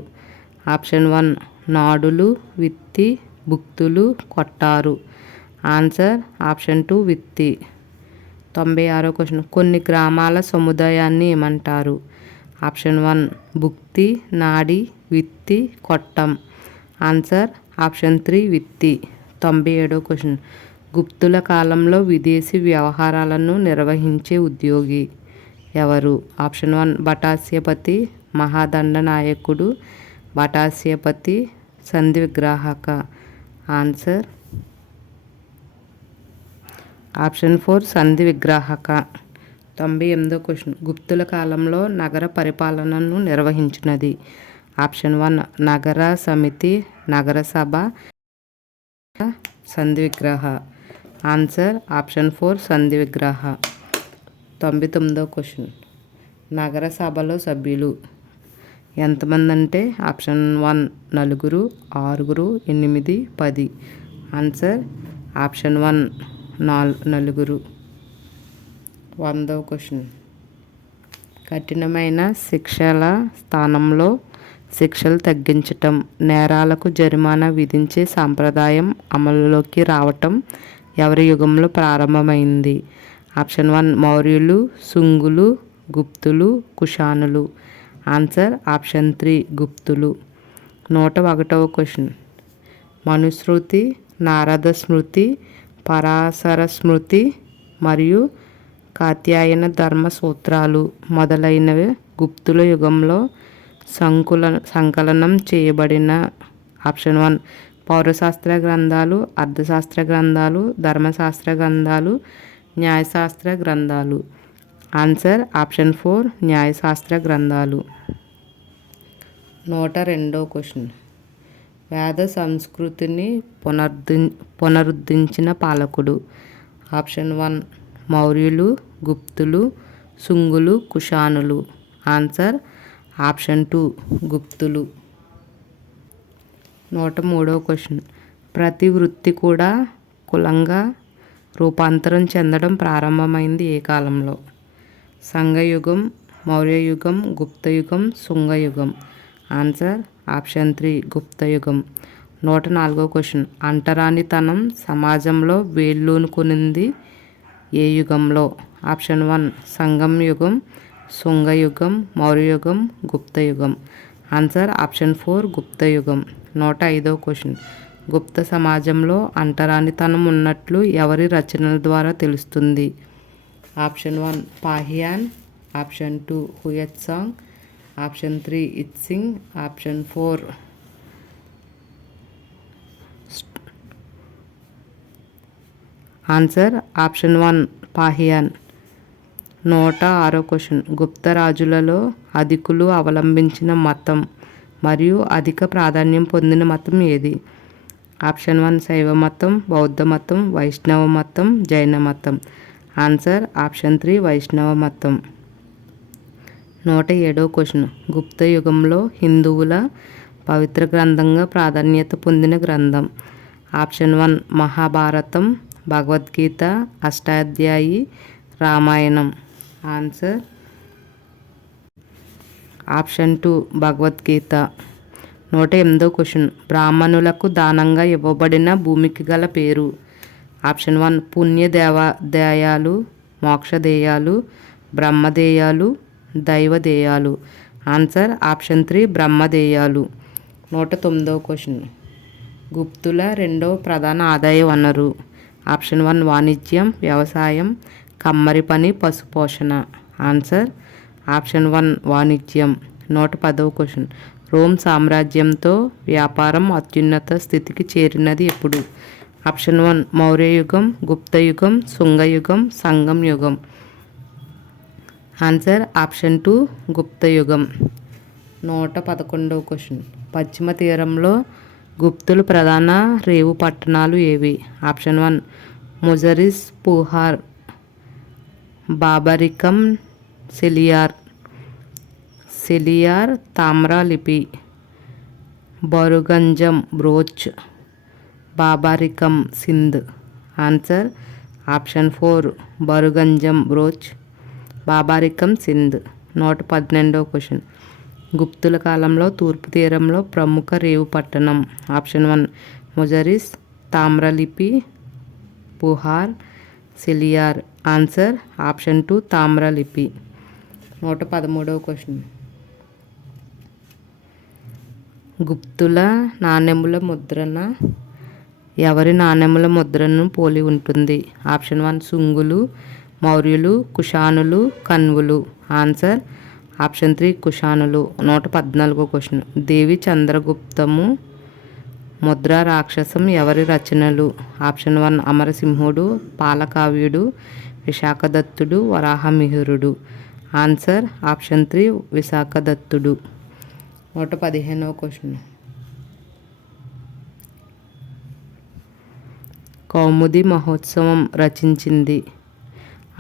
ఆప్షన్ 1 నాడులు, విత్తి, భుక్తులు, కొట్టారు. Answer option 2 విత్తి. 96వ క్వశ్చన్. కొన్ని గ్రామాల సముదాయాన్ని ఏమంటారు? ఆప్షన్ 1 భుక్తి, నాడి, విత్తి, కొట్టం. ఆన్సర్ ఆప్షన్ 3 విత్తి. 97వ క్వశ్చన్. గుప్తుల కాలంలో విదేశీ వ్యవహారాలను నిర్వహించే ఉద్యోగి ఎవరు? ఆప్షన్ 1 భటాస్యపతి, మహాదండ నాయకుడు, భటాస్యపతి, సంధి విగ్రాహక. ఆన్సర్ ఆప్షన్ 4 సంధి విగ్రాహక. 98వ క్వశ్చన్. గుప్తుల కాలంలో నగర పరిపాలనను నిర్వహించినది? ఆప్షన్ 1 నగర సమితి, నగర సభ, సంధి విగ్రహ. ఆన్సర్ ఆప్షన్ 4 సంధి విగ్రహ. 99వ క్వశ్చన్. నగర సభలో సభ్యులు ఎంతమంది అంటే ఆప్షన్ 1 4, 6, 8, 10. Answer option 1 4. 100వ క్వశ్చన్. కఠినమైన శిక్షల స్థానంలో శిక్షలు తగ్గించటం, నేరాలకు జరిమానా విధించే సాంప్రదాయం అమలులోకి రావటం ఎవరి యుగంలో ప్రారంభమైంది? ఆప్షన్ 1 మౌర్యులు, శుంగులు, గుప్తులు, కుషానులు. ఆన్సర్ ఆప్షన్ 3 గుప్తులు. 101వ క్వశ్చన్. మనుస్మృతి, నారద స్మృతి, పరాశర స్మృతి మరియు కాత్యాయన ధర్మ సూత్రాలు మొదలైనవి గుప్తుల యుగంలో సంకలనం చేయబడిన? ఆప్షన్ 1 పౌరశాస్త్ర గ్రంథాలు, అర్థశాస్త్ర గ్రంథాలు, ధర్మశాస్త్ర గ్రంథాలు, న్యాయశాస్త్ర గ్రంథాలు. ఆన్సర్ ఆప్షన్ 4 న్యాయశాస్త్ర గ్రంథాలు. 102వ క్వశ్చన్. వేద సంస్కృతిని పునరుద్ధరించిన పాలకుడు? ఆప్షన్ 1 మౌర్యులు, గుప్తులు, శుంగులు, కుషానులు. ఆన్సర్ ఆప్షన్ 2 గుప్తులు. 103వ క్వశ్చన్. ప్రతి వృత్తి కూడా కులంగా రూపాంతరం చెందడం ప్రారంభమైంది ఏ కాలంలో? సంఘయుగం, మౌర్యయుగం, గుప్తయుగం, శుంగయుగం. ఆన్సర్ ఆప్షన్ 3 గుప్తయుగం. 104వ క్వశ్చన్. అంటరానితనం సమాజంలో వేళ్ళూనుకునింది ఏ యుగంలో? ఆప్షన్ 1 సంగం యుగం, శుంగయుగం, మౌర్యయుగం, గుప్తయుగం. ఆన్సర్ ఆప్షన్ 4 గుప్తయుగం. 105వ క్వశ్చన్. గుప్త సమాజంలో అంటరానితనం ఉన్నట్లు ఎవరి రచనల ద్వారా తెలుస్తుంది? Option 1 Fahien, option 2 Hiuen Tsang, option 3 I Tsing, option 4 answer option 1 Fahien. 106వ క్వశ్చన్. గుప్త రాజులలో అధికులు అవలంబించిన మతం మరియు అధిక ప్రాధాన్యం పొందిన మతం ఏది? ఆప్షన్ 1 శైవ మతం, బౌద్ధ మతం, వైష్ణవ మతం, జైన మతం. ఆన్సర్ ఆప్షన్ 3 వైష్ణవ మతం. 107వ క్వశ్చన్. గుప్త యుగంలో హిందువుల పవిత్ర గ్రంథంగా ప్రాధాన్యత పొందిన గ్రంథం? ఆప్షన్ 1 మహాభారతం, భగవద్గీత, అష్టాధ్యాయి, రామాయణం. Answer option 2 Bhagavad Gita. 108వ క్వశ్చన్. బ్రాహ్మణులకు దానంగా ఇవ్వబడిన భూమికి గల పేరు? ఆప్షన్ 1 పుణ్యదేయాలు, మోక్షదేయాలు, బ్రహ్మదేయాలు, దైవదేయాలు. ఆన్సర్ ఆప్షన్ 3 బ్రహ్మదేయాలు. 109వ క్వశ్చన్. గుప్తుల రెండవ ప్రధాన ఆదాయ వనరు? ఆప్షన్ 1 వాణిజ్యం, వ్యవసాయం, కమ్మరి పని, పశుపోషణ. ఆన్సర్ ఆప్షన్ 1 వాణిజ్యం. 110వ క్వశ్చన్. రోమ్ సామ్రాజ్యంతో వ్యాపారం అత్యున్నత స్థితికి చేరినది ఎప్పుడు? ఆప్షన్ 1 మౌర్యయుగం, గుప్తయుగం, శుంగయుగం, సంగం యుగం. ఆన్సర్ ఆప్షన్ 2 గుప్తయుగం. 111వ క్వశ్చన్. పశ్చిమ తీరంలో గుప్తులు ప్రధాన రేవు పట్టణాలు ఏవి? ఆప్షన్ 1 ముజరిస్, పుహార్, బాబరికం, సెలియార్, తామ్రలిపి, బరుగంజం, Broach, Barbaricum, Sindh. Answer option 4 బరుగంజం, బ్రోచ్, బాబరికం, సింధ్. 112వ క్వశ్చన్. గుప్తుల కాలంలో తూర్పు తీరంలో ప్రముఖ రేవు పట్టణం? ఆప్షన్ 1 ముజరిస్, తామ్రలిపి, పుహార్, సెలియార్. Answer option 2 Tamralipti. 113వ క్వశ్చన్. గుప్తుల నాణెముల ముద్రణ ఎవరి నాణెముల ముద్రను పోలి ఉంటుంది? ఆప్షన్ 1 శుంగులు, మౌర్యులు, కుషానులు, కన్వులు. ఆన్సర్ ఆప్షన్ 3 కుషానులు. 114వ క్వశ్చన్. దేవి చంద్రగుప్తము ముద్ర రాక్షసం ఎవరి రచనలు? ఆప్షన్ 1 అమరసింహుడు, పాలకావ్యుడు, విశాఖదత్తుడు, వరాహమిహిరుడు. ఆన్సర్ ఆప్షన్ 3 విశాఖదత్తుడు. 115వ క్వశ్చన్. కౌముది మహోత్సవం రచించింది?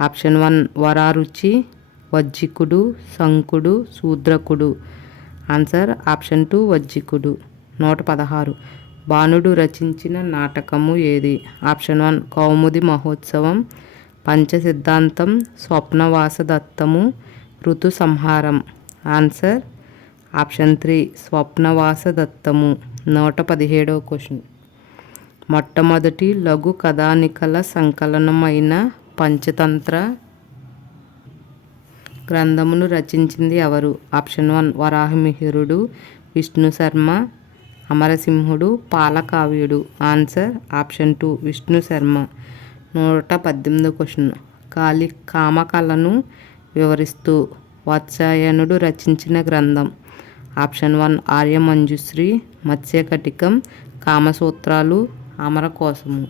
ఆప్షన్ 1 వరారుచి, వజ్జికుడు, శంకుడు, శూద్రకుడు. ఆన్సర్ ఆప్షన్ 2 వజ్జికుడు. 116. బాణుడు రచించిన నాటకము ఏది? ఆప్షన్ 1 కౌముది మహోత్సవం, పంచసిద్ధాంతం, స్వప్నవాసదత్తము, ఋతు సంహారం. ఆన్సర్ ఆప్షన్ 3 స్వప్నవాసదత్తము. 117వ క్వశ్చన్. మొట్టమొదటి లఘు కథానికల సంకలనమైన పంచతంత్ర గ్రంథమును రచించింది ఎవరు? ఆప్షన్ 1 వరాహమిహిరుడు, విష్ణు శర్మ, అమరసింహుడు, పాలకావ్యుడు. Answer option 2 Vishnu Sharma. 118వ క్వశ్చన్. కామకళను వివరిస్తూ వాత్స్యాయనుడు రచించిన గ్రంథం? ఆప్షన్ 1 ఆర్యమంజుశ్రీ, మత్స్యకటికం, కామసూత్రాలు, అమరకోశము.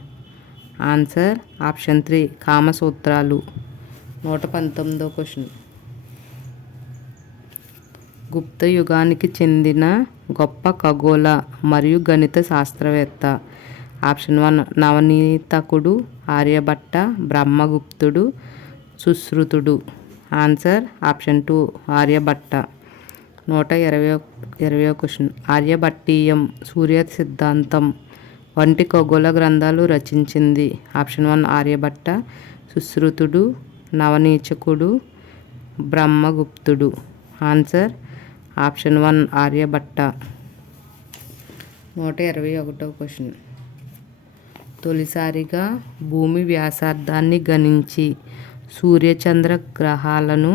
ఆన్సర్ ఆప్షన్ 3 కామసూత్రాలు. 119వ క్వశ్చన్. గుప్త యుగానికి చెందిన గొప్ప ఖగోళ మరియు గణిత శాస్త్రవేత్త? ఆప్షన్ 1 నవనీతకుడు, ఆర్యభట్ట, బ్రహ్మగుప్తుడు, సుశ్రుతుడు. Answer option 2 Aryabhata. 120వ క్వశ్చన్. ఆర్యభట్టీయం, సూర్య సిద్ధాంతం వంటి ఖగోళ గ్రంథాలు రచించింది. ఆప్షన్ 1 ఆర్యభట్ట, సుశ్రుతుడు, నవనీచకుడు, బ్రహ్మగుప్తుడు. Answer option 1 Aryabhata. 121వ క్వశ్చన్. తొలిసారిగా భూమి వ్యాసార్థాన్ని గణించి సూర్యచంద్ర గ్రహాలను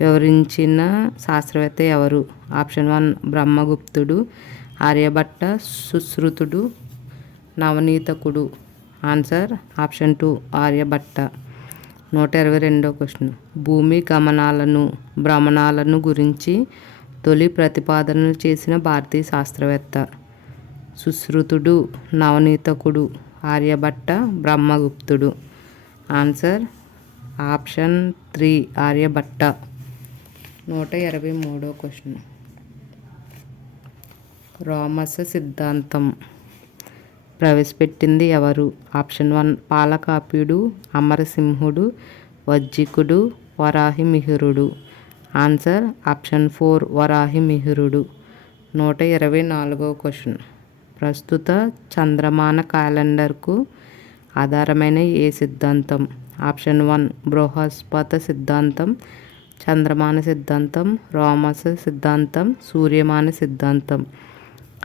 వివరించిన శాస్త్రవేత్త ఎవరు? ఆప్షన్ 1 బ్రహ్మగుప్తుడు, ఆర్యభట్ట, సుశ్రుతుడు, నవనీతకుడు. Answer option 2 Aryabhata. 122వ క్వశ్చన్. భూమి గమనాలను, భ్రమణాలను గురించి తొలి ప్రతిపాదనలు చేసిన భారతీయ శాస్త్రవేత్త? సుశ్రుతుడు, నవనీతకుడు, ఆర్యభట్ట, బ్రహ్మగుప్తుడు. Answer option 3 Aryabhata. 123వ క్వశ్చన్. రోమస సిద్ధాంతం ప్రవేశపెట్టింది ఎవరు? ఆప్షన్ 1 పాలకాప్యుడు, అమరసింహుడు, వజ్జికుడు, వరాహిమిహిరుడు. Answer option 4 వరాహిమిహిరుడు. 124వ క్వశ్చన్. ప్రస్తుత చంద్రమాన క్యాలెండర్కు ఆధారమైన ఏ సిద్ధాంతం? ఆప్షన్ 1 బృహస్పత సిద్ధాంతం, చంద్రమాన సిద్ధాంతం, రోమస సిద్ధాంతం, సూర్యమాన సిద్ధాంతం.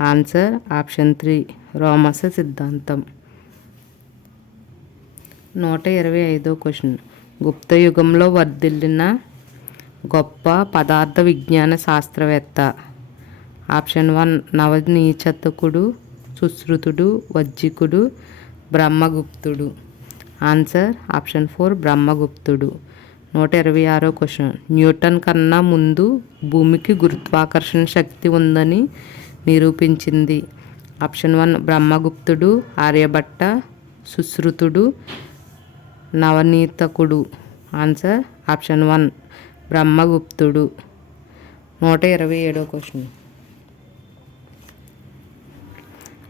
ఆన్సర్ ఆప్షన్ 3 రోమస సిద్ధాంతం. 125వ క్వశ్చన్. గుప్త యుగంలో వర్ధిల్లిన గొప్ప పదార్థ విజ్ఞాన శాస్త్రవేత్త? ఆప్షన్ 1 నవనీచకుడు, సుశ్రుతుడు, వజ్జికుడు, బ్రహ్మగుప్తుడు. ఆన్సర్ ఆప్షన్ 4 బ్రహ్మగుప్తుడు. 126వ క్వశ్చన్. న్యూటన్ కన్నా ముందు భూమికి గురుత్వాకర్షణ శక్తి ఉందని నిరూపించింది. ఆప్షన్ 1 బ్రహ్మగుప్తుడు, ఆర్యభట్ట, సుశ్రుతుడు, నవనీతకుడు. ఆన్సర్ ఆప్షన్ 1 బ్రహ్మగుప్తుడు. 127వ క్వశ్చన్.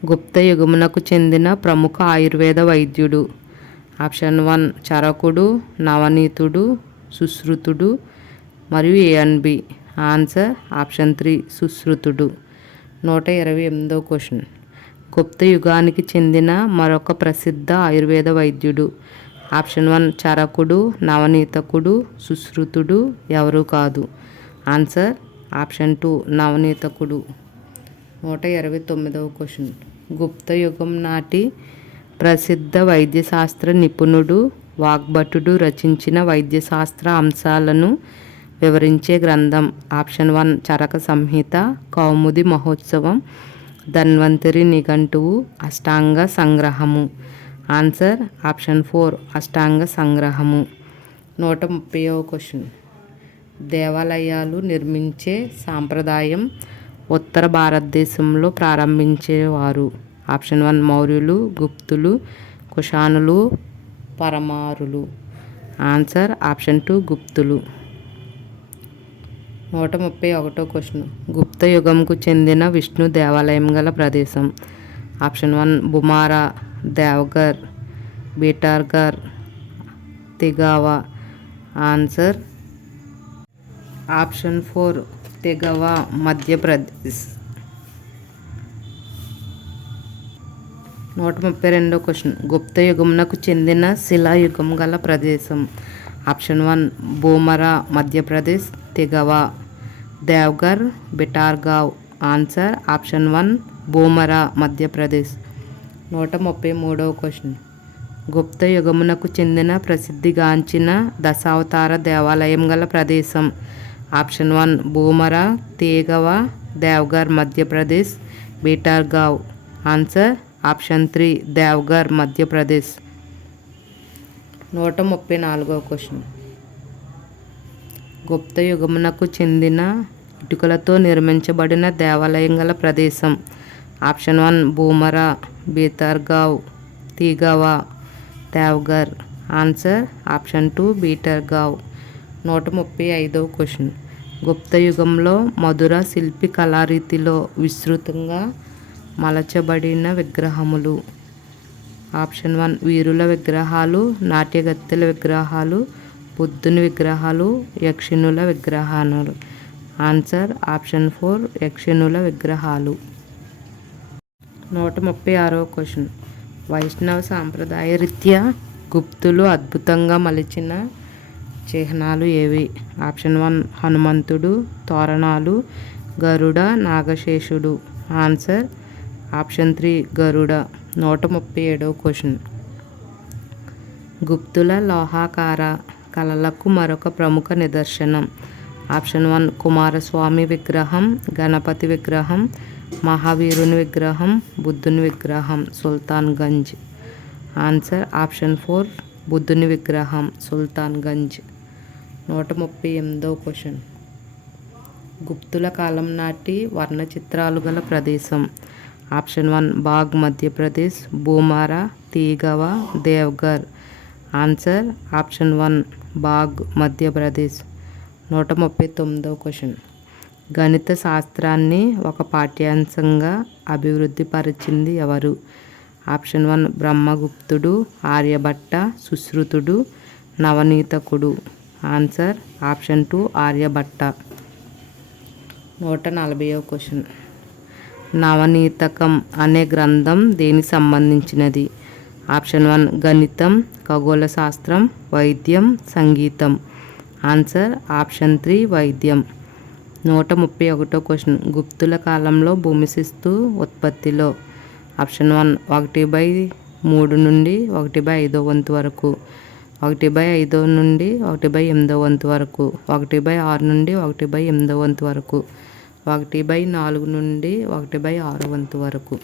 గుప్త యుగమునకు చెందిన ప్రముఖ ఆయుర్వేద వైద్యుడు? ఆప్షన్ 1 చరకుడు, నవనీతుడు, సుశ్రుతుడు మరియు A&B. Answer option 3 సుశ్రుతుడు. 128వ question. Gupta యుగానికి చెందిన మరొక ప్రసిద్ధ ఆయుర్వేద వైద్యుడు? ఆప్షన్ 1 చరకుడు, నవనీతకుడు, సుశ్రుతుడు ఎవరు కాదు. Answer option 2 నవనీతకుడు. 129వ క్వశ్చన్. గుప్త యుగం నాటి ప్రసిద్ధ వైద్యశాస్త్ర నిపుణుడు వాగ్భటుడు రచించిన వైద్యశాస్త్ర అంశాలను వివరించే గ్రంథం? ఆప్షన్ 1 చరక సంహిత, కౌముది మహోత్సవం, ధన్వంతరి నిఘంటువు, అష్టాంగ సంగ్రహము. ఆన్సర్ ఆప్షన్ 4 అష్టాంగ సంగ్రహము. 130వ క్వశ్చన్. దేవాలయాలు నిర్మించే సాంప్రదాయం ఉత్తర భారతదేశంలో ప్రారంభించేవారు? ఆప్షన్ 1 మౌర్యులు, గుప్తులు, కుషానులు, పరమారులు. ఆన్సర్ ఆప్షన్ 2 గుప్తులు. 131వ క్వశ్చన్. గుప్త యుగంకు చెందిన విష్ణు దేవాలయం గల ప్రదేశం? Option 1 Bhumara, Deogarh, Bhitargaon, Tigawa. Answer option 4 Tigawa, Madhya Pradesh. 132వ క్వశ్చన్. గుప్త యుగమునకు చెందిన శిలాయుగం గల ప్రదేశం? Option 1 Bhumara, Madhya Pradesh, Tigawa, Deogarh, Bhitargaon. Answer option 1 Bhumara, Madhya Pradesh. 133వ క్వశ్చన్. గుప్త యుగమునకు చెందిన ప్రసిద్ధిగాంచిన దశావతార దేవాలయం గల ప్రదేశం? Option 1 Bhumara, Tigawa, Deogarh, Madhya Pradesh, Bhitargaon. Answer option 3 Deogarh, Madhya Pradesh. 134వ క్వశ్చన్. గుప్త యుగమునకు చెందిన ఇటుకలతో నిర్మించబడిన దేవాలయం గల ప్రదేశం? Option 1 Bhumara, Bhitargaon, Tigawa, Deogarh. Answer option 2 Bhitargaon. 135వ క్వశ్చన్. గుప్త యుగంలో మధుర శిల్పి కళారీతిలో విస్తృతంగా మలచబడిన విగ్రహములు? ఆప్షన్ 1 వీరుల విగ్రహాలు, నాట్యగత్తెల విగ్రహాలు, బుద్ధుని విగ్రహాలు, యక్షిణుల విగ్రహాలు. ఆన్సర్ ఆప్షన్ 4 యక్షిణుల విగ్రహాలు. 136వ క్వశ్చన్. వైష్ణవ సాంప్రదాయ రీత్యా గుప్తులు అద్భుతంగా మలిచిన చిహ్నాలు ఏవి? ఆప్షన్ 1 హనుమంతుడు, తోరణాలు, గరుడ, నాగశేషుడు. ఆన్సర్ ఆప్షన్ 3 గరుడ. 137వ క్వశ్చన్. గుప్తుల లోహాకార కళలకు మరొక ప్రముఖ నిదర్శనం. ఆప్షన్ 1 కుమారస్వామి విగ్రహం, గణపతి విగ్రహం, మహావీరుని విగ్రహం, బుద్ధుని విగ్రహం, సుల్తాన్గంజ్. ఆన్సర్ ఆప్షన్ 4 బుద్ధుని విగ్రహం, సుల్తాన్గంజ్. 138వ క్వశ్చన్. గుప్తుల కాలం నాటి వర్ణ చిత్రాలు గల ప్రదేశం. Option 1 Bagh Madhya Pradesh, Bhumara, Tigawa, Deogarh. Answer option 1 Bagh Madhya Pradesh. 139వ క్వశ్చన్. గణిత శాస్త్రాన్ని ఒక పాఠ్యాంశంగా అభివృద్ధి పరిచింది ఎవరు? ఆప్షన్ 1 బ్రహ్మగుప్తుడు, ఆర్యభట్ట, సుశ్రుతుడు, నవనీతకుడు. Answer option 2 Aryabhata. 140వ క్వశ్చన్. నవనీతకం అనే గ్రంథం దేనికి సంబంధించినది? ఆప్షన్ 1 గణితం, ఖగోళ శాస్త్రం, వైద్యం, సంగీతం. ఆన్సర్ ఆప్షన్ 3 వైద్యం. 131వ క్వశ్చన్. గుప్తుల కాలంలో భూమి శిస్తు ఉత్పత్తిలో. ఆప్షన్ 1 1/3 నుండి 1/5 వంతు వరకు, 1/5 నుండి 1/8 వంతు వరకు, 1/6 నుండి 1/8 వంతు వరకు, 1/4 నుండి 1/6 వంతు వరకు.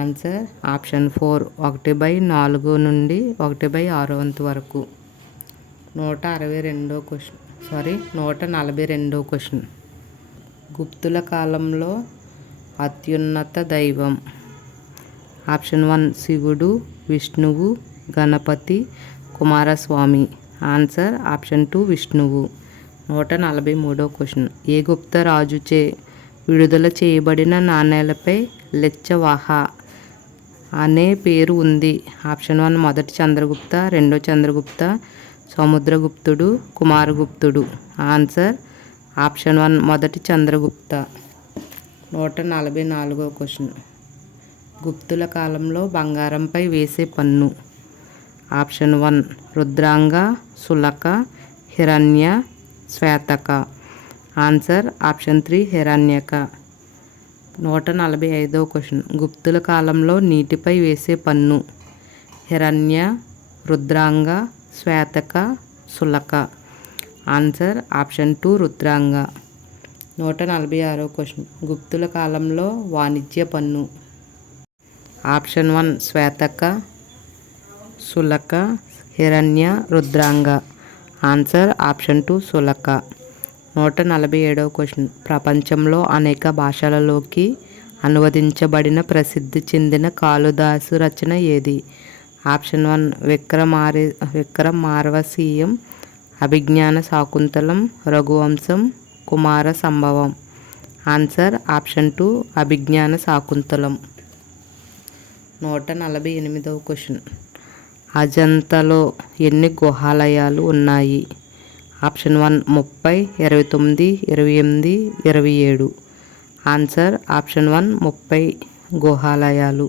ఆన్సర్ ఆప్షన్ 4 1/4 నుండి 1/6 వంతు వరకు. 142వ క్వశ్చన్. 142వ క్వశ్చన్. గుప్తుల కాలంలో అత్యున్నత దైవం. ఆప్షన్ 1 శివుడు, విష్ణువు, గణపతి, కుమారస్వామి. ఆన్సర్ ఆప్షన్ 2 విష్ణువు. 143వ క్వశ్చన్. ఏ గుప్త రాజుచే విడుదల చేయబడిన నాణేలపై లెచ్చవాహ అనే పేరు ఉంది? ఆప్షన్ 1 మొదటి చంద్రగుప్త, రెండో చంద్రగుప్త, సముద్రగుప్తుడు, కుమారగుప్తుడు. ఆన్సర్ ఆప్షన్ 1 మొదటి చంద్రగుప్త. 144వ క్వశ్చన్. గుప్తుల కాలంలో బంగారంపై వేసే పన్ను. ఆప్షన్ 1 రుద్రాంగ, సులక, హిరణ్య, శ్వేతక. ఆన్సర్ ఆప్షన్ 3 హిరణ్యక. 145వ క్వశ్చన్. గుప్తుల కాలంలో నీటిపై వేసే పన్ను. హిరణ్య, రుద్రాంగ, శ్వేతక, సులక. ఆన్సర్ ఆప్షన్ 2 రుద్రాంగ. 146వ క్వశ్చన్. గుప్తుల కాలంలో వాణిజ్య పన్ను. ఆప్షన్ 1 శ్వేతక, సులక, హిరణ్య, రుద్రాంగ. ఆన్సర్ ఆప్షన్ 2 సులక. 147వ క్వశ్చన్. ప్రపంచంలో అనేక భాషలలోకి అనువదించబడిన ప్రసిద్ధి చెందిన కాళిదాసు రచన ఏది? ఆప్షన్ 1 విక్రమార్వసీయం, అభిజ్ఞాన శాకుంతలం, రఘువంశం, కుమార సంభవం. ఆన్సర్ ఆప్షన్ 2 అభిజ్ఞాన శాకుంతలం. 148వ క్వశ్చన్. అజంతాలో ఎన్ని గుహాలయాలు ఉన్నాయి? ఆప్షన్ 1 30, 29, 28, 27. ఆన్సర్ ఆప్షన్ 1 30 గుహాలయాలు.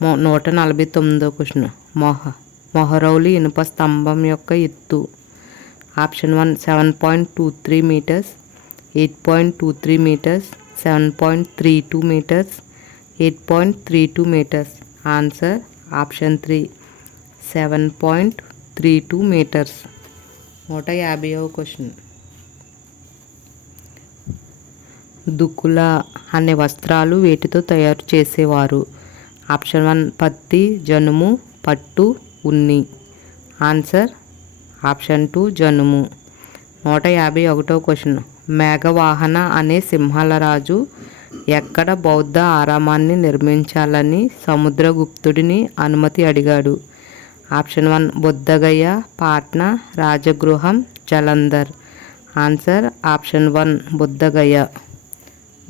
149వ క్వశ్చన్. మొహరౌలి ఇనుప స్తంభం యొక్క ఎత్తు. Option 1 7.23 metres, 8.23 metres, 7.32 metres, 8.32 metres. Answer option 3 7.32 metres. 150వ క్వశ్చన్. దుకుల అనే వస్త్రాలు వేటితో తయారు చేసేవారు? ఆప్షన్ 1 పత్తి, జనుము, పట్టు, ఉన్ని. ఆన్సర్ ఆప్షన్ 2 జనుము. 151వ క్వశ్చన్. మేఘవాహన అనే సింహాల రాజు ఎక్కడ బౌద్ధ ఆరామాన్ని నిర్మించాలని సముద్రగుప్తుడిని అనుమతి అడిగాడు? ఆప్షన్ 1 బుద్ధగయ, పాట్నా, రాజగృహం, జలంధర్. Answer option 1 Bodh Gaya.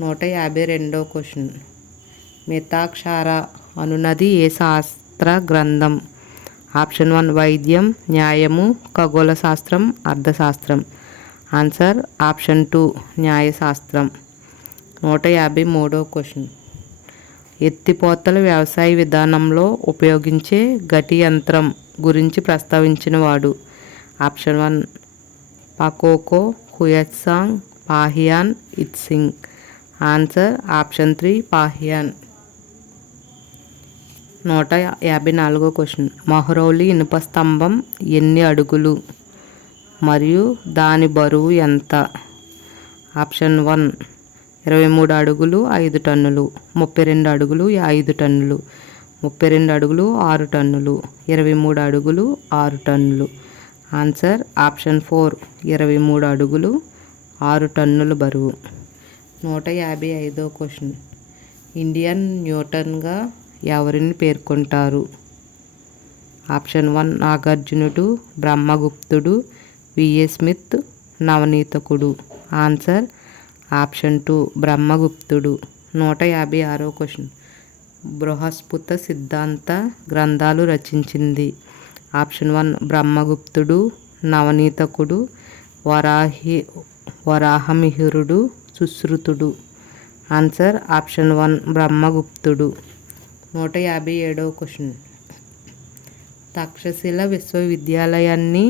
152వ క్వశ్చన్. మితాక్షార అనునది ఏ శాస్త్ర గ్రంథం? ఆప్షన్ 1 వైద్యం, న్యాయము, ఖగోళ శాస్త్రం, అర్థశాస్త్రం. ఆన్సర్ ఆప్షన్ 2 న్యాయశాస్త్రం. 153వ క్వశ్చన్. ఎత్తిపోతల వ్యవసాయ విధానంలో ఉపయోగించే గటి యంత్రం గురించి ప్రస్తావించిన వాడు? ఆప్షన్ 1 పాకోకో, Hiuen Tsang, Fahien, I Tsing. Answer option 3 Fahien. 154వ క్వశ్చన్. మహ్రౌలి ఇనుప స్తంభం ఎన్ని అడుగులు మరియు దాని బరువు ఎంత? ఆప్షన్ 1 23 అడుగులు 5 టన్నులు, 32 అడుగులు 5 టన్నులు, 32 అడుగులు 6 టన్నులు, 23 అడుగులు 6 టన్నులు. ఆన్సర్ ఆప్షన్ 4 23 అడుగులు 6 టన్నుల బరువు. 155వ క్వశ్చన్. ఇండియన్ న్యూటన్గా ఎవరిని పేర్కొంటారు? ఆప్షన్ 1 నాగార్జునుడు, బ్రహ్మగుప్తుడు, విఏ స్మిత్, నవనీతకుడు. ఆన్సర్ ఆప్షన్ 2 బ్రహ్మగుప్తుడు. 156వ క్వశ్చన్. బృహస్పత సిద్ధాంత గ్రంథాలు రచించింది? ఆప్షన్ 1 బ్రహ్మగుప్తుడు, నవనీతకుడు, వరాహమిహిరుడు, సుశ్రుతుడు. ఆన్సర్ ఆప్షన్ 1 బ్రహ్మగుప్తుడు. 157వ క్వశ్చన్. తక్షశిల విశ్వవిద్యాలయాన్ని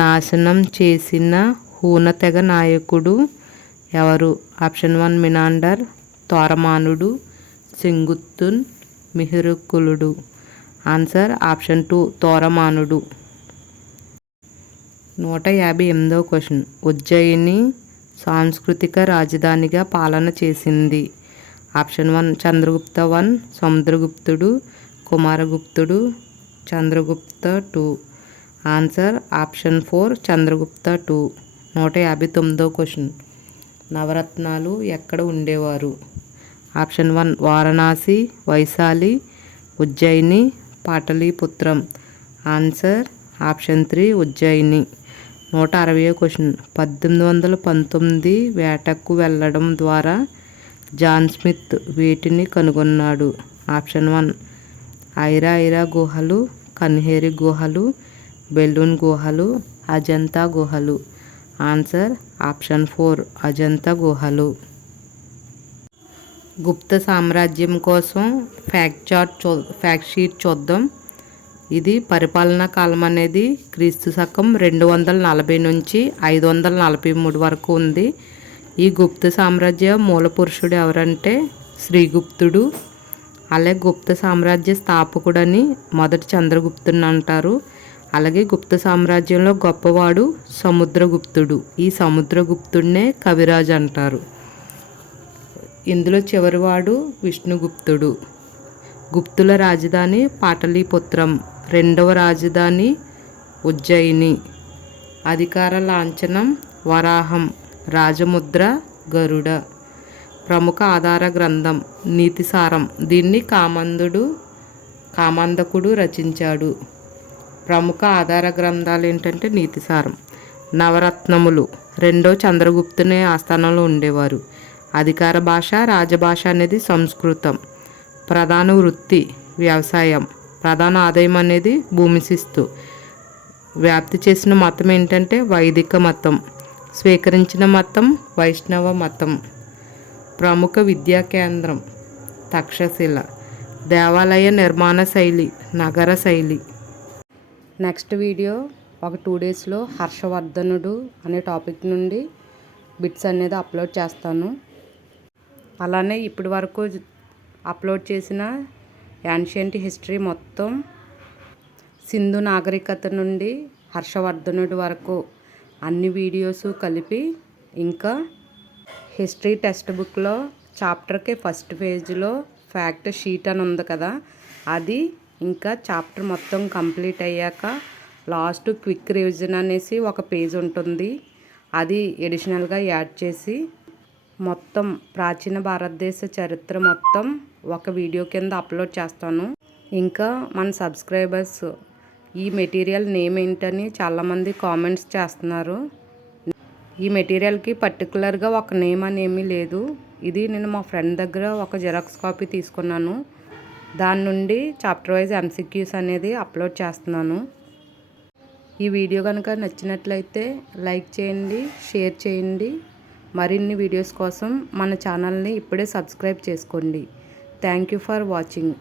నాశనం చేసిన హూణ తెగ నాయకుడు ఎవరు? ఆప్షన్ 1 మినాండర్, తోరమానుడు, సెంగుత్తున్, మిహిరుకులుడు. ఆన్సర్ ఆప్షన్ 2 తోరమానుడు. 158వ క్వశ్చన్. ఉజ్జయిని సాంస్కృతిక రాజధానిగా పాలన చేసింది? ఆప్షన్ 1 చంద్రగుప్త 1, సముద్రగుప్తుడు, కుమారగుప్తుడు, చంద్రగుప్త 2. Answer option 4 Chandragupta 2. 159వ క్వశ్చన్. నవరత్నాలు ఎక్కడ ఉండేవారు? ఆప్షన్ 1 వారణాసి, వైశాలి, ఉజ్జయిని, పాటలీపుత్రం. Answer option 3 Ujjaini. 160వ క్వశ్చన్. 1819 వేటకు వెళ్ళడం ద్వారా జాన్ స్మిత్ వీటిని కనుగొన్నాడు? ఆప్షన్ 1 ఐరా ఐరా గుహలు, కన్హేరి గుహలు, బెలూన్ గుహలు, అజంతా గుహలు. ఆన్సర్ ఆప్షన్ 4 అజంతా గుహలు. గుప్త సామ్రాజ్యం కోసం ఫ్యాక్ట్ షీట్ చూద్దాం. ఇది పరిపాలనా కాలం అనేది క్రీస్తు శకం 240 నుంచి 543 వరకు ఉంది. ఈ గుప్త సామ్రాజ్య మూల పురుషుడు ఎవరంటే శ్రీగుప్తుడు. అలాగే గుప్త సామ్రాజ్య స్థాపకుడని మొదటి చంద్రగుప్తుని అంటారు. అలాగే గుప్త సామ్రాజ్యంలో గొప్పవాడు సముద్రగుప్తుడు. ఈ సముద్రగుప్తుడినే కవిరాజు అంటారు. ఇందులో చివరివాడు విష్ణుగుప్తుడు. గుప్తుల రాజధాని పాటలీపుత్రం, రెండవ రాజధాని ఉజ్జయిని. అధికార లాంఛనం వరాహం, రాజముద్ర గరుడ. ప్రముఖ ఆధార గ్రంథం నీతిసారం. దీన్ని కామందకుడు రచించాడు. ప్రముఖ ఆధార గ్రంథాలు ఏంటంటే నీతిసారం. నవరత్నములు రెండో చంద్రగుప్తుని ఆస్థానంలో ఉండేవారు. అధికార భాష రాజభాష అనేది సంస్కృతం. ప్రధాన వృత్తి వ్యవసాయం. ప్రధాన ఆదాయం అనేది భూమి శిస్తు. వ్యాప్తి చేసిన మతం ఏంటంటే వైదిక మతం. స్వీకరించిన మతం వైష్ణవ మతం. ప్రముఖ విద్యా కేంద్రం తక్షశిల. దేవాలయ నిర్మాణ శైలి నగర శైలి. నెక్స్ట్ వీడియో ఒక 2 డేస్లో హర్షవర్ధనుడు అనే టాపిక్ నుండి బిట్స్ అనేది అప్లోడ్ చేస్తాను. అలానే ఇప్పటి వరకు అప్లోడ్ చేసిన యాన్షియంట్ హిస్టరీ మొత్తం సింధు నాగరికత నుండి హర్షవర్ధనుడి వరకు అన్ని వీడియోస్ కలిపి, ఇంకా హిస్టరీ టెక్స్ట్ బుక్లో చాప్టర్కి ఫస్ట్ పేజ్లో ఫ్యాక్ట్ షీట్ అని ఉంది కదా, అది ఇంకా చాప్టర్ మొత్తం కంప్లీట్ అయ్యాక లాస్ట్ క్విక్ రివిజన్ అనేసి ఒక పేజ్ ఉంటుంది. అది ఎడిషనల్గా యాడ్ చేసి మొత్తం ప్రాచీన భారతదేశ చరిత్ర మొత్తం ఒక వీడియో కింద అప్లోడ్ చేస్తాను. ఇంకా మన సబ్స్క్రైబర్స్ ఈ మెటీరియల్ నేమ్ ఏంటని చాలామంది కామెంట్స్ చేస్తున్నారు. ఈ మెటీరియల్కి పర్టికులర్గా ఒక నేమ్ అని ఏమీ లేదు. ఇది నేను మా ఫ్రెండ్ దగ్గర ఒక జిరాక్స్ కాపీ తీసుకున్నాను. దాని నుండి చాప్టర్ వైజ్ MCQs అనేది అప్లోడ్ చేస్తున్నాను. ఈ వీడియో కనుక నచ్చినట్లయితే లైక్ చేయండి, షేర్ చేయండి. మరిన్ని వీడియోస్ కోసం మన ఛానల్ని ఇప్పుడే సబ్స్క్రైబ్ చేసుకోండి. Thank you for watching.